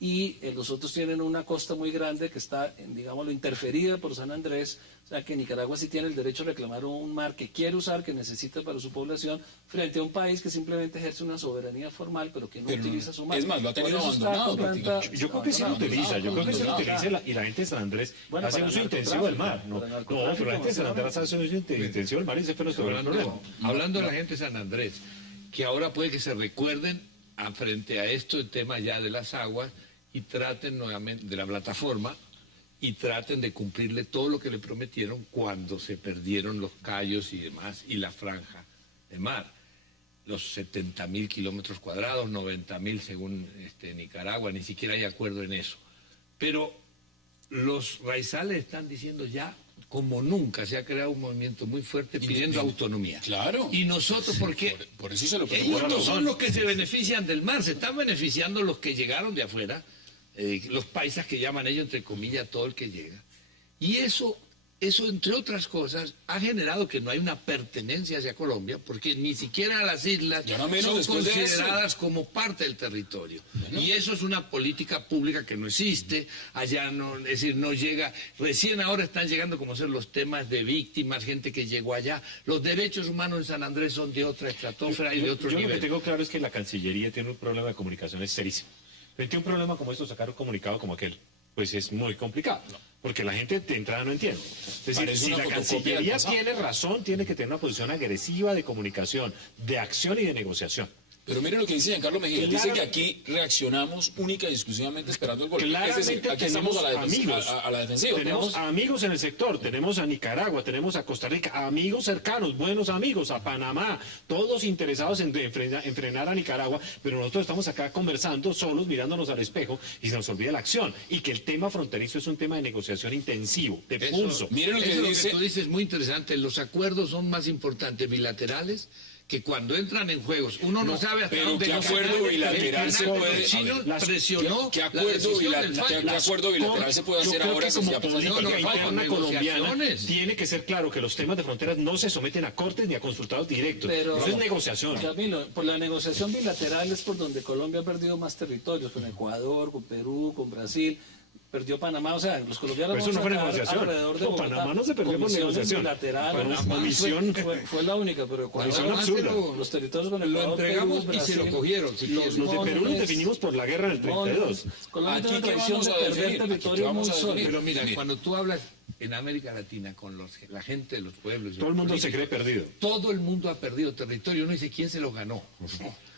y los otros tienen una costa muy grande que está, digámoslo, interferida por San Andrés, o sea que Nicaragua sí tiene el derecho a reclamar un mar que quiere usar, que necesita para su población, frente a un país que simplemente ejerce una soberanía formal, pero que no utiliza su mar. Es más, lo ha tenido Por eso está abandonado con prácticamente. Yo creo que sí lo utiliza, yo creo que sí lo utiliza y la gente de San Andrés Bueno, hace para uso intensivo del mar. No, para no, narcotráfico, pero la gente de San Andrés hace uso intensivo del mar y ese fue nuestro gran problema. Hablando de la gente de San Andrés, que ahora puede que se recuerden frente a esto el tema ya de las aguas y traten nuevamente de la plataforma y traten de cumplirle todo lo que le prometieron cuando se perdieron los cayos y demás y la franja de mar. Los 70.000 kilómetros cuadrados, 90.000 según Nicaragua, ni siquiera hay acuerdo en eso. Pero los raizales están diciendo ya, como nunca, se ha creado un movimiento muy fuerte pidiendo autonomía. Claro. Y nosotros, porque Por eso se lo ellos pregunto. no son los que se benefician del mar, se están beneficiando los que llegaron de afuera, los paisas que llaman ellos, entre comillas, todo el que llega. Y eso eso, entre otras cosas, ha generado que no hay una pertenencia hacia Colombia, porque ni siquiera las islas Y ahora menos son después de eso. consideradas como parte del territorio. Y eso es una política pública que no existe, allá no, es decir, no llega, recién ahora están llegando como ser los temas de víctimas, gente que llegó allá. Los derechos humanos en San Andrés son de otra estratosfera y de otro Yo lo nivel. que tengo claro es que la Cancillería tiene un problema de comunicación serísimo. Frente a un problema como esto, sacar un comunicado como aquel, pues es muy complicado, porque la gente de entrada no entiende. Es decir, Parece si una la fotocopia del Cancillería pasado. tiene razón, tiene que tener una posición agresiva de comunicación, de acción y de negociación. Pero mire lo que dice Giancarlo Mejía. Dice Claro. que aquí reaccionamos única y exclusivamente esperando el gol. Claramente Es decir, aquí estamos tenemos a la, amigos. a la defensiva. Tenemos amigos en el sector, tenemos a Nicaragua, tenemos a Costa Rica, amigos cercanos, buenos amigos, a Panamá, todos interesados en frenar a Nicaragua, pero nosotros estamos acá conversando solos, mirándonos al espejo y se nos olvida la acción. Y que el tema fronterizo es un tema de negociación intensivo, de pulso. Mire lo que Eso dice. tú dices es muy interesante. Los acuerdos son más importantes bilaterales que cuando entran en juegos. Uno no sabe hasta pero dónde ¿qué va a acuerdo llegar. bilateral El se canal de puede- los chinos a ver, presionó ¿Qué la acuerdo decisión del bilateral, fallo. qué acuerdo bilateral se puede hacer Yo creo ahora que si como ya pasó política no, no, interna no, colombiana negociaciones. tiene que ser claro que los temas de fronteras no se someten a cortes ni a consultados directos. Pero- Eso es negociación. Camilo, por la negociación bilateral es por donde Colombia ha perdido más territorios, con Ecuador, con Perú, con Brasil, perdió Panamá, o sea, los colombianos Pero eso no fue vamos a sacar negociación. alrededor de No, Bogotá Panamá no se perdió por comisiones negociación. bilaterales. Panamá, comisión. Fue la única, pero Ecuador, Comisión absurda. los territorios con Lo Ecuador, entregamos Perú, y se lo Brasil, cogieron. Si los quieren. Los de Perú los montes, definimos por la guerra del 32. Colombia Aquí tiene una qué tradición vamos de a perder definir, aquí territorio qué vamos muy a sólido. definir. Pero mira, Mire. cuando tú hablas en América Latina con la gente de los pueblos... Todo el mundo los se cree políticos, perdido. Todo el mundo ha perdido territorio. Uno dice, ¿quién se lo ganó?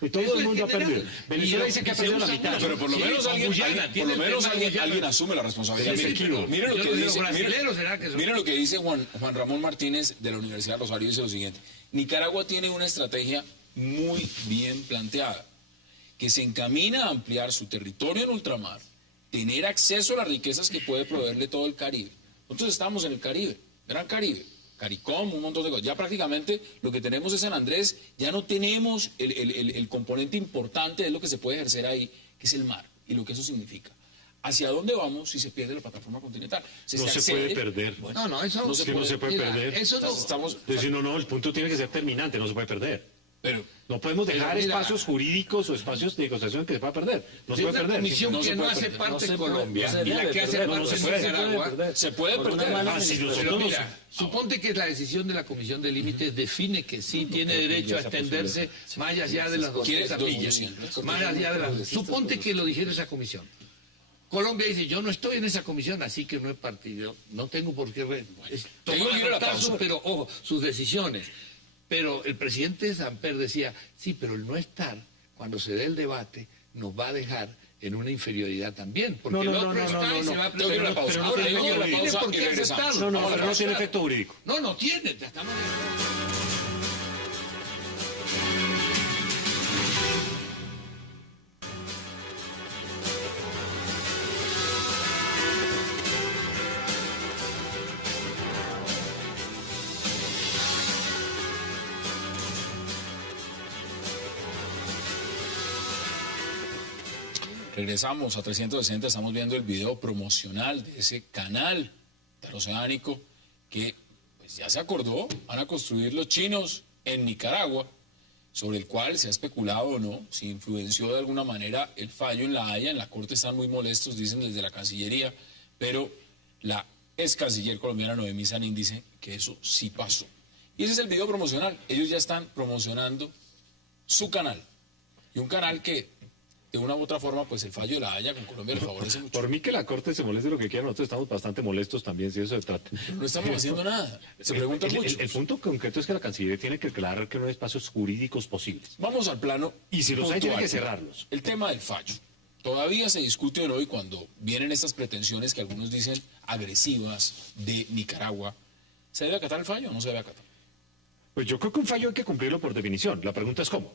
Y todo Eso el es mundo ha general. perdido. Venezuela Y dice que ha se perdido la usa mitad. mucho. Pero por lo Sí, menos alguien, Guyana, por tiene lo el menos tema de alguien, Guyana. alguien asume la responsabilidad. Sí, Mire, sí, pero mire lo yo que no digo dice, brasileros, ¿será que son? mire lo que dice Juan Ramón Martínez de la Universidad Rosario. Dice lo siguiente: Nicaragua tiene una estrategia muy bien planteada, que se encamina a ampliar su territorio en ultramar, tener acceso a las riquezas que puede proveerle todo el Caribe. Nosotros estamos en el Caribe, Gran Caribe, CARICOM, un montón de cosas. Ya prácticamente lo que tenemos es San Andrés, ya no tenemos el componente importante de lo que se puede ejercer ahí, que es el mar y lo que eso significa. ¿Hacia dónde vamos si se pierde la plataforma continental? Si No se accede- puede perder. No, no, eso No se Que no se puede mira, perder. Eso no, Estamos, Decir, no, el punto tiene que ser terminante, no se puede perder. pero No podemos dejar Pero mira, espacios jurídicos o espacios de negociación que se pueda perder. No se hay puede una perder. comisión No que se no puede hace perder. parte No se de puede- Colombia no se y la debe que hace perder, parte no se de puede Nicaragua. se puede Por una perder. mala Ah, si administración. nosotros Pero mira, suponte que la decisión de la Comisión de Límites define que sí tiene derecho a extenderse más allá de las ¿Quieres 200 dos millas. millas? Más allá de las... Suponte que lo dijera esa comisión. Colombia dice, yo no estoy en esa comisión, así que no he partido, no tengo por qué Tengo que ir a la tomar pausa. pero ojo, sus decisiones. Pero el presidente Samper decía, sí, pero el no estar, cuando se dé el debate, nos va a dejar en una inferioridad también, porque No, el no, otro no, está no, y no, se va a tengo que ir a la pausa. Pero no Ahora, tiene tengo que ir a la tiene pausa por y qué regresamos. aceptarlo. No, Ahora, pero no tiene efecto jurídico. No tiene, ya estamos... Regresamos a 360, estamos viendo el video promocional de ese canal interoceánico que pues, ya se acordó, van a construir los chinos en Nicaragua, sobre el cual se ha especulado o no, si influenció de alguna manera el fallo en La Haya. En la Corte están muy molestos, dicen desde la Cancillería, pero la ex canciller colombiana Noemí Sanín dice que eso sí pasó. Y ese es el video promocional. Ellos ya están promocionando su canal. Y un canal que, de una u otra forma, pues el fallo de La Haya con Colombia le favorece mucho. Por mí que la Corte se moleste lo que quiera, nosotros estamos bastante molestos también, si eso se trata. No estamos haciendo nada. Se preguntan mucho. El punto concreto es que la Cancillería tiene que aclarar que no hay espacios jurídicos posibles. Vamos al plano. Y si los hay, tiene puntual. que cerrarlos. El tema del fallo. Todavía se discute hoy cuando vienen estas pretensiones que algunos dicen agresivas de Nicaragua. ¿Se debe acatar el fallo o no se debe acatar? Pues yo creo que un fallo hay que cumplirlo por definición. La pregunta es cómo.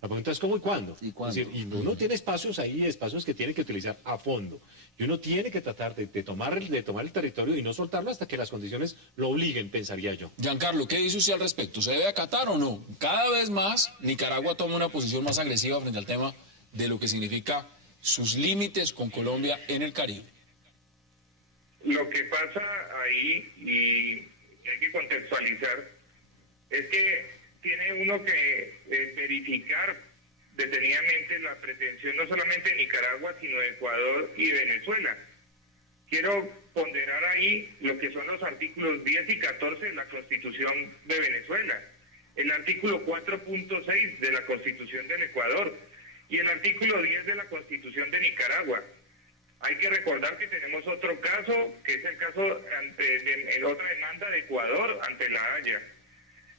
La pregunta es cómo y cuándo. ¿Y cuándo? Es decir, y uno tiene espacios ahí, espacios que tiene que utilizar a fondo. Y uno tiene que tratar de tomar el territorio y no soltarlo hasta que las condiciones lo obliguen, pensaría yo. Giancarlo, ¿qué dice usted al respecto? ¿Se debe acatar o no? Cada vez más Nicaragua toma una posición más agresiva frente al tema de lo que significa sus límites con Colombia en el Caribe. Lo que pasa ahí, y hay que contextualizar, es que tiene uno que verificar detenidamente la pretensión no solamente de Nicaragua, sino de Ecuador y Venezuela. Quiero ponderar ahí lo que son los artículos 10 y 14 de la Constitución de Venezuela, el artículo 4.6 de la Constitución del Ecuador y el artículo 10 de la Constitución de Nicaragua. Hay que recordar que tenemos otro caso, que es el caso en otra demanda de Ecuador ante la Haya.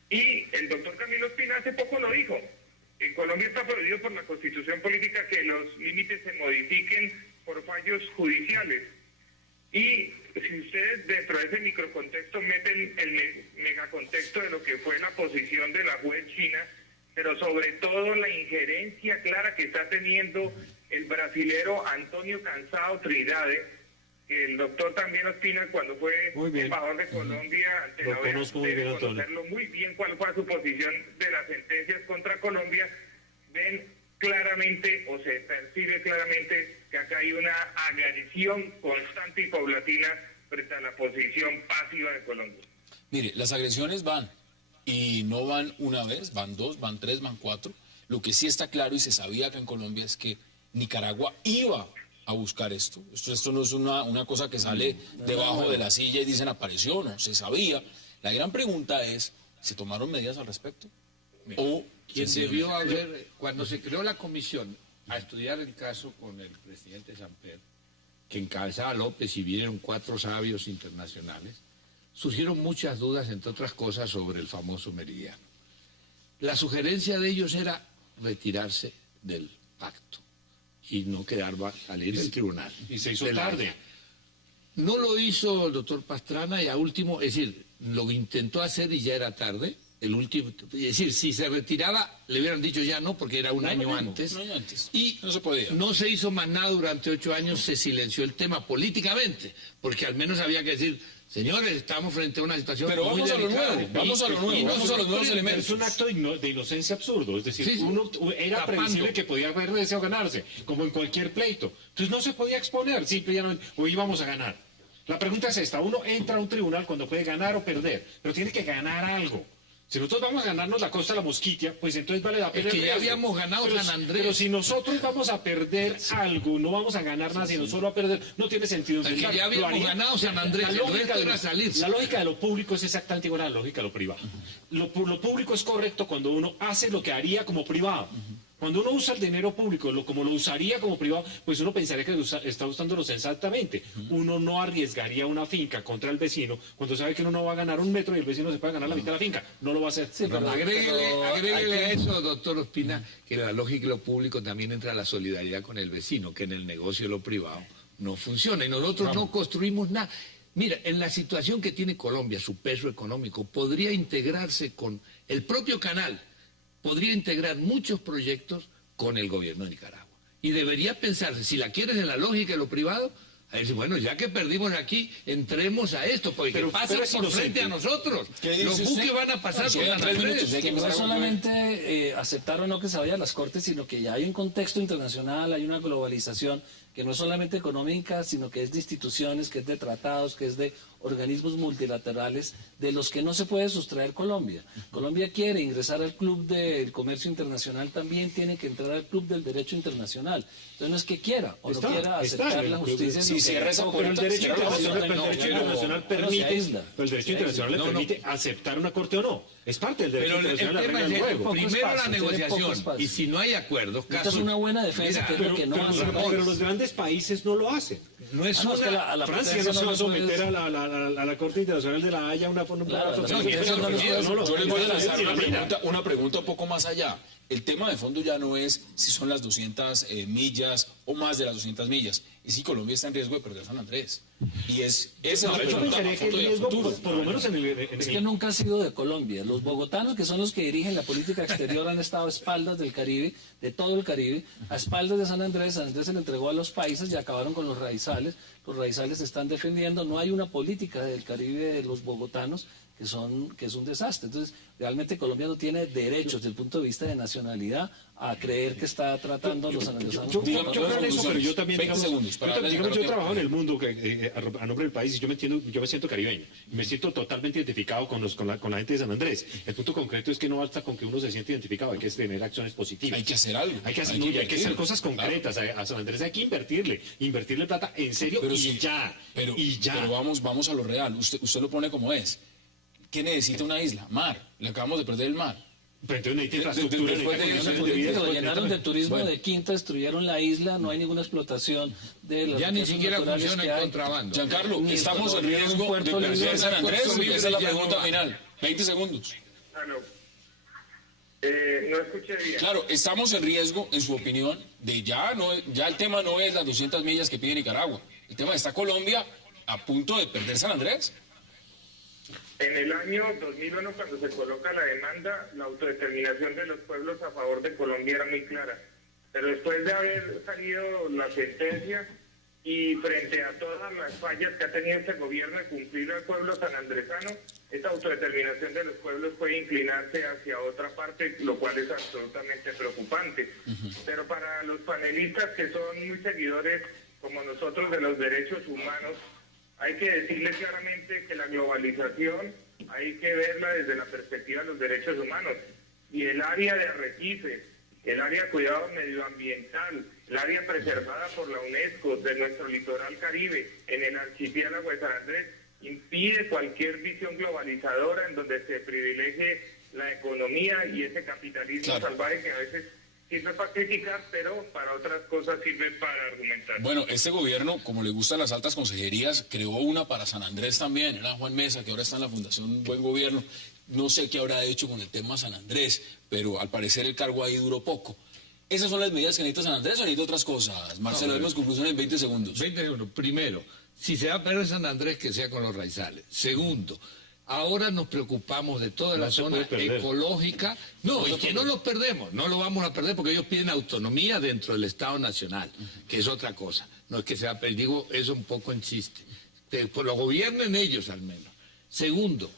Y el doctor Camilo Espina hace poco lo dijo. En Colombia está prohibido por la Constitución política que los límites se modifiquen por fallos judiciales. Y si ustedes dentro de ese microcontexto meten el megacontexto de lo que fue la posición de la juez china, pero sobre todo la injerencia clara que está teniendo el brasilero Antonio Cansado Trinidade, que el doctor también opina cuando fue embajador de Colombia ante la OEA, debe conocerlo muy bien cuál fue su posición de las sentencias contra Colombia. Ven claramente o se percibe claramente que acá hay una agresión constante y paulatina frente a la posición pasiva de Colombia. Mire, las agresiones van, y no van una vez, van dos, van tres, van cuatro. Lo que sí está claro y se sabía acá en Colombia es que Nicaragua iba a buscar esto. Esto no es una cosa que sale debajo de la silla y dicen apareció, no, se sabía. La gran pregunta es, ¿se tomaron medidas al respecto? ¿O quien debió haber, cuando se creó la comisión a estudiar el caso con el presidente Samper, que encabezaba López y vinieron 4 sabios internacionales, surgieron muchas dudas, entre otras cosas, sobre el famoso meridiano. La sugerencia de ellos era retirarse del pacto y no quedar salir del tribunal. Y se hizo tarde. No lo hizo el doctor Pastrana y a último, es decir, lo intentó hacer y ya era tarde. El último, es decir, si se retiraba, le hubieran dicho ya no, porque era un año antes. Y no se podía. No se hizo más nada durante 8 años, se silenció el tema políticamente, porque al menos había que decir, señores, estamos frente a una situación pero muy vamos delicada. A lo nuevo, vamos a lo nuevo, vamos a los nuevos elementos. Es un acto de inocencia absurdo, es decir, Sí, uno era tapando. previsible que podía haber deseado ganarse, como en cualquier pleito. Entonces no se podía exponer, simplemente, hoy íbamos a ganar. La pregunta es esta, uno entra a un tribunal cuando puede ganar o perder, pero tiene que ganar algo. Si nosotros vamos a ganarnos la costa de la Mosquitia, pues entonces vale la pena. Es que ya habíamos ganado San Andrés. Pero si nosotros vamos a perder algo, no vamos a ganar nada, sino solo a perder, no tiene sentido. Es que ya habíamos ganado San Andrés, el resto era salirse. La lógica de lo público es exactamente igual a la lógica de lo privado. Lo público es correcto cuando uno hace lo que haría como privado. Cuando uno usa el dinero público como lo usaría como privado, pues uno pensaría que está usándolo sensatamente. Uno no arriesgaría una finca contra el vecino cuando sabe que uno no va a ganar 1 metro y el vecino se puede ganar la mitad de la finca. No lo va a hacer. Sí, pero agréguele a eso, doctor Ospina, que la lógica de lo público también entra la solidaridad con el vecino, que en el negocio de lo privado no funciona. Y nosotros no construimos nada. Mira, en la situación que tiene Colombia, su peso económico, podría integrarse con el propio canal. Podría integrar muchos proyectos con el gobierno de Nicaragua. Y debería pensarse, si la quieres en la lógica de lo privado, a decir, bueno, ya que perdimos aquí, entremos a esto, porque pero pasen por frente a nosotros. Los buques van a pasar por San Andrés. Que no es solamente aceptar o no que se vaya a las Cortes, sino que ya hay un contexto internacional, hay una globalización que no es solamente económica, sino que es de instituciones, que es de tratados, que es de organismos multilaterales, de los que no se puede sustraer Colombia. Colombia quiere ingresar al Club del Comercio Internacional, también tiene que entrar al Club del Derecho Internacional. Entonces no es que quiera o no quiera aceptar la justicia. Si cierra esa puerta, el derecho internacional permite aceptar una corte o no. Es parte del derecho internacional. El tema es esto, primero la negociación, y si no hay acuerdos, es una buena defensa, que es lo que no hace. Pero los grandes países no lo hacen. No es una... Francia no se va a someter a la Corte Internacional de la Haya una forma... Yo les voy a lanzar una pregunta un poco más allá. El tema de fondo ya no es si son las 200 millas o más de las 200 millas. Es si Colombia está en riesgo de perder San Andrés. Y esa es la pregunta a fondo y a futuro. Por lo menos es que nunca ha sido de Colombia. Los bogotanos, que son los que dirigen la política exterior, han estado a espaldas del Caribe, de todo el Caribe, a espaldas de San Andrés. San Andrés se le entregó a los países y acabaron con los raizales. Los raizales se están defendiendo. No hay una política del Caribe de los bogotanos que es un desastre. Entonces, realmente Colombia no tiene derechos desde el punto de vista de nacionalidad a creer que está tratando a los sanandresanos Yo como creo en eso, pero yo también, 20 segundos para digamos, yo he trabajado en el mundo a nombre del país y yo me siento caribeño, me siento totalmente identificado con la gente de San Andrés. El punto concreto es que no basta con que uno se siente identificado, hay que tener acciones positivas. Hay que hacer algo. Hay que hacer invertir. cosas concretas. A San Andrés hay que invertirle plata en serio Pero y sí, ya. Pero Pero vamos a lo real. Usted lo pone como es. ¿Qué necesita una isla? Mar. Le acabamos de perder el mar. Pero entonces necesita infraestructura. Lo llenaron de turismo de quinta, destruyeron la isla, no hay ninguna explotación de los Ya ni recursos siquiera naturales funciona que el hay. contrabando. Giancarlo, Ni estamos en ni un riesgo de puerto perder libre, San Andrés. puerto libre Esa es la ya pregunta no va. final. 20 segundos. Aló. No escuché bien. Claro, estamos en riesgo, en su opinión, de ya el tema no es las 200 millas que pide Nicaragua. El tema está Colombia a punto de perder San Andrés. En el año 2001, cuando se coloca la demanda, la autodeterminación de los pueblos a favor de Colombia era muy clara. Pero después de haber salido la sentencia y frente a todas las fallas que ha tenido este gobierno de cumplir al pueblo sanandresano, esa autodeterminación de los pueblos puede inclinarse hacia otra parte, lo cual es absolutamente preocupante. Pero para los panelistas que son muy seguidores, como nosotros, de los derechos humanos, hay que decirles claramente que la globalización hay que verla desde la perspectiva de los derechos humanos. Y el área de arrecifes, el área de cuidado medioambiental, el área preservada por la UNESCO de nuestro litoral caribe, en el archipiélago de San Andrés, impide cualquier visión globalizadora en donde se privilegie la economía y ese capitalismo salvaje que a veces sirve para criticar, pero para otras cosas sirve para argumentar. Bueno, este gobierno, como le gustan las altas consejerías, creó una para San Andrés también. Era Juan Mesa, que ahora está en la Fundación Buen Gobierno. No sé qué habrá hecho con el tema San Andrés, pero al parecer el cargo ahí duró poco. ¿Esas son las medidas que necesita San Andrés o necesita otras cosas? Marcelo, demos conclusión en 20 segundos. 20 segundos. Primero, si se va a perder San Andrés, que sea con los raizales. Segundo, ahora nos preocupamos de toda la zona ecológica. No, y que no los perdemos, no lo vamos a perder porque ellos piden autonomía dentro del Estado Nacional, que es otra cosa. No es que se va a perder, digo eso un poco en chiste. Pues lo gobiernen ellos al menos. Segundo,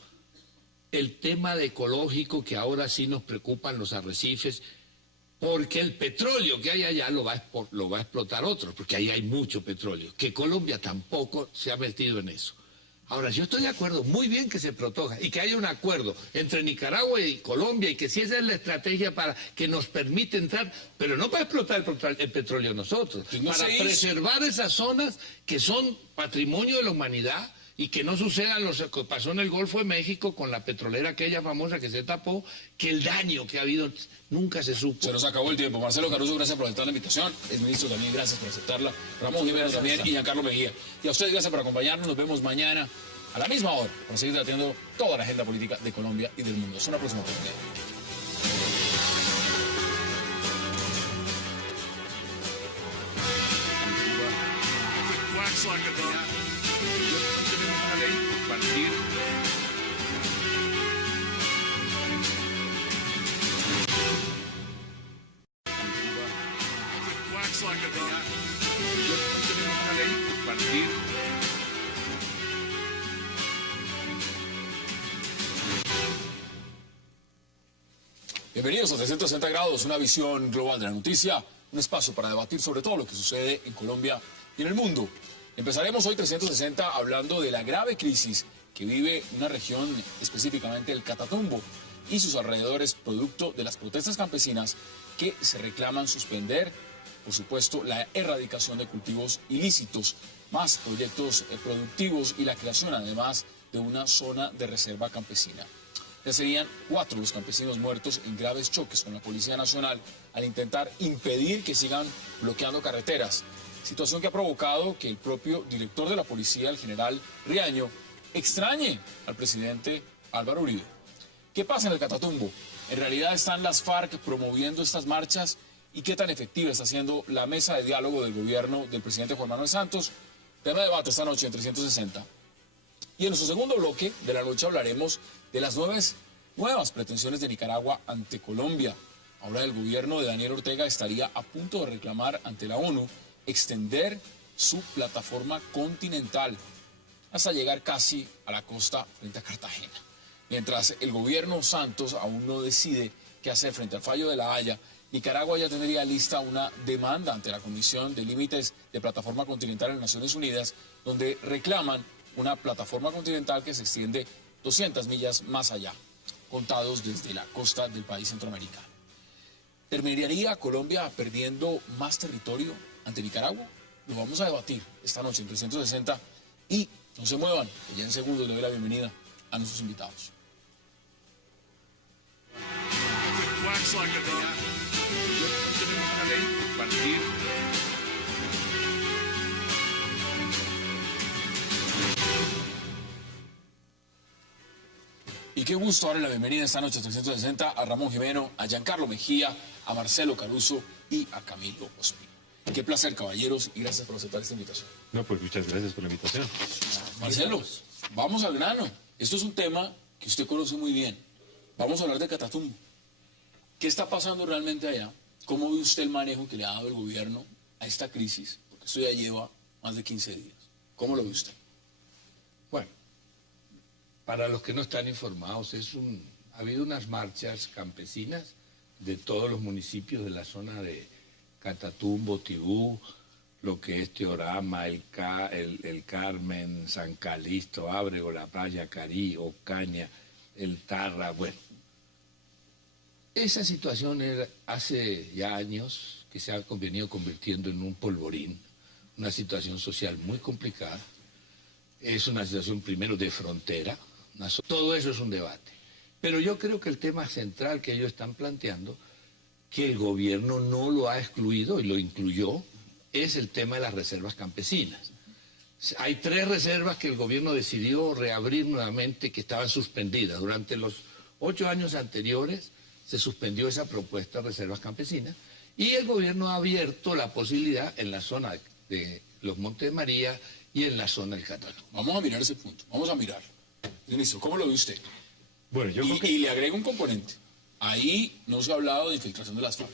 el tema de ecológico, que ahora sí nos preocupan los arrecifes, porque el petróleo que hay allá lo va a explotar otros, porque ahí hay mucho petróleo, que Colombia tampoco se ha metido en eso. Ahora, yo estoy de acuerdo, muy bien que se proteja y que haya un acuerdo entre Nicaragua y Colombia y que si esa es la estrategia para que nos permite entrar, pero no para explotar el petróleo nosotros, para preservar esas zonas que son patrimonio de la humanidad y que no sucedan lo que pasó en el Golfo de México con la petrolera aquella famosa que se tapó, que el daño que ha habido nunca se supo. Se nos acabó el tiempo. Marcelo Caruso, gracias por aceptar la invitación. El ministro también, gracias por aceptarla. Ramón Jiménez también y Giancarlo Mejía. Y a ustedes, gracias por acompañarnos. Nos vemos mañana a la misma hora para seguir debatiendo toda la agenda política de Colombia y del mundo. Hasta una próxima oportunidad. Bienvenidos a 360 grados, una visión global de la noticia, un espacio para debatir sobre todo lo que sucede en Colombia y en el mundo. Empezaremos hoy 360 hablando de la grave crisis que vive una región, específicamente el Catatumbo y sus alrededores, producto de las protestas campesinas que se reclaman suspender, por supuesto, la erradicación de cultivos ilícitos, más proyectos productivos y la creación, además, de una zona de reserva campesina. Ya serían 4 los campesinos muertos en graves choques con la Policía Nacional al intentar impedir que sigan bloqueando carreteras. Situación que ha provocado que el propio director de la policía, el general Riaño, extrañe al presidente Álvaro Uribe. ¿Qué pasa en el Catatumbo? ¿En realidad están las FARC promoviendo estas marchas? ¿Y qué tan efectiva está siendo la mesa de diálogo del gobierno del presidente Juan Manuel Santos? Tema de debate esta noche en 360. Y en nuestro segundo bloque de la noche hablaremos de las nuevas pretensiones de Nicaragua ante Colombia. Ahora el gobierno de Daniel Ortega estaría a punto de reclamar ante la ONU extender su plataforma continental hasta llegar casi a la costa frente a Cartagena. Mientras el gobierno Santos aún no decide qué hacer frente al fallo de La Haya, Nicaragua ya tendría lista una demanda ante la Comisión de Límites de Plataforma Continental de las Naciones Unidas, donde reclaman una plataforma continental que se extiende 200 millas más allá, contados desde la costa del país centroamericano. ¿Terminaría Colombia perdiendo más territorio ante Nicaragua? Lo vamos a debatir esta noche en 360 y no se muevan, que ya en segundos le doy la bienvenida a nuestros invitados. Y qué gusto darle la bienvenida esta noche a 360 a Ramón Jimeno, a Giancarlo Mejía, a Marcelo Caruso y a Camilo Ospina. Qué placer, caballeros, y gracias por aceptar esta invitación. No, pues muchas gracias por la invitación. Marcelo, vamos al grano. Esto es un tema que usted conoce muy bien. Vamos a hablar de Catatumbo. ¿Qué está pasando realmente allá? ¿Cómo ve usted el manejo que le ha dado el gobierno a esta crisis? Porque esto ya lleva más de 15 días. ¿Cómo lo ve usted? Bueno, para los que no están informados, ha habido unas marchas campesinas de todos los municipios de la zona de Catatumbo, Tibú, lo que es Teorama, el Carmen, San Calixto, Ábrego, La Playa, Carí, Ocaña, el Tarra, bueno. Esa situación hace ya años que se ha venido convirtiendo en un polvorín, una situación social muy complicada. Es una situación primero de frontera, todo eso es un debate. Pero yo creo que el tema central que ellos están planteando, que el gobierno no lo ha excluido y lo incluyó, es el tema de las reservas campesinas. Hay 3 reservas que el gobierno decidió reabrir nuevamente, que estaban suspendidas. Durante los 8 años anteriores se suspendió esa propuesta de reservas campesinas y el gobierno ha abierto la posibilidad en la zona de los Montes de María y en la zona del Catatumbo. Vamos a mirar ese punto, vamos a mirar. Ministro, ¿cómo lo ve usted? Bueno, yo creo que... Y le agrego un componente. Ahí no se ha hablado de infiltración de las FARC.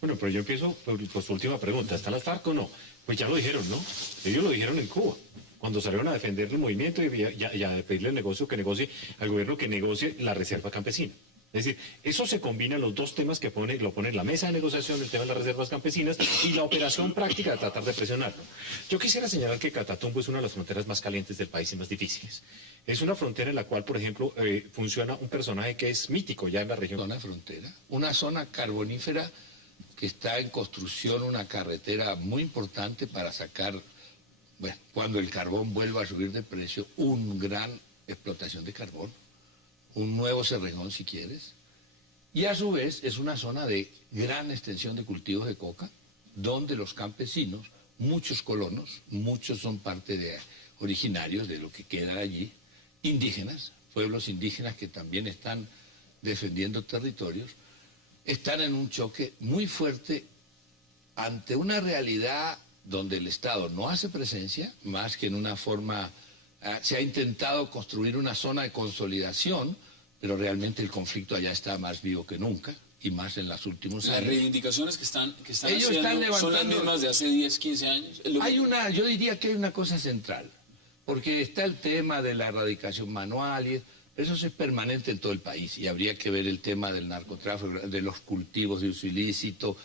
Bueno, pero yo empiezo por su última pregunta. ¿Está las FARC o no? Pues ya lo dijeron, ¿no? Ellos lo dijeron en Cuba, cuando salieron a defender el movimiento y a pedirle al negocio que negocie, al gobierno que negocie la reserva campesina. Es decir, eso se combina los dos temas que lo pone en la mesa de negociación, el tema de las reservas campesinas y la operación práctica de tratar de presionarlo. Yo quisiera señalar que Catatumbo es una de las fronteras más calientes del país y más difíciles. Es una frontera en la cual, por ejemplo, funciona un personaje que es mítico ya en la región. Zona frontera, una zona carbonífera que está en construcción, una carretera muy importante para sacar, bueno, cuando el carbón vuelva a subir de precio, una gran explotación de carbón. Un nuevo Cerrejón si quieres, y a su vez es una zona de gran extensión de cultivos de coca, donde los campesinos, muchos colonos, muchos son originarios de lo que queda allí, indígenas, pueblos indígenas que también están defendiendo territorios, están en un choque muy fuerte ante una realidad donde el Estado no hace presencia, más que en una forma... Se ha intentado construir una zona de consolidación, pero realmente el conflicto allá está más vivo que nunca, y más en los últimos años. Las reivindicaciones que están Ellos haciendo están levantando, son las mismas de hace 10, 15 años. Yo diría que hay una cosa central, porque está el tema de la erradicación manual, y eso es permanente en todo el país, y habría que ver el tema del narcotráfico, de los cultivos de uso ilícito,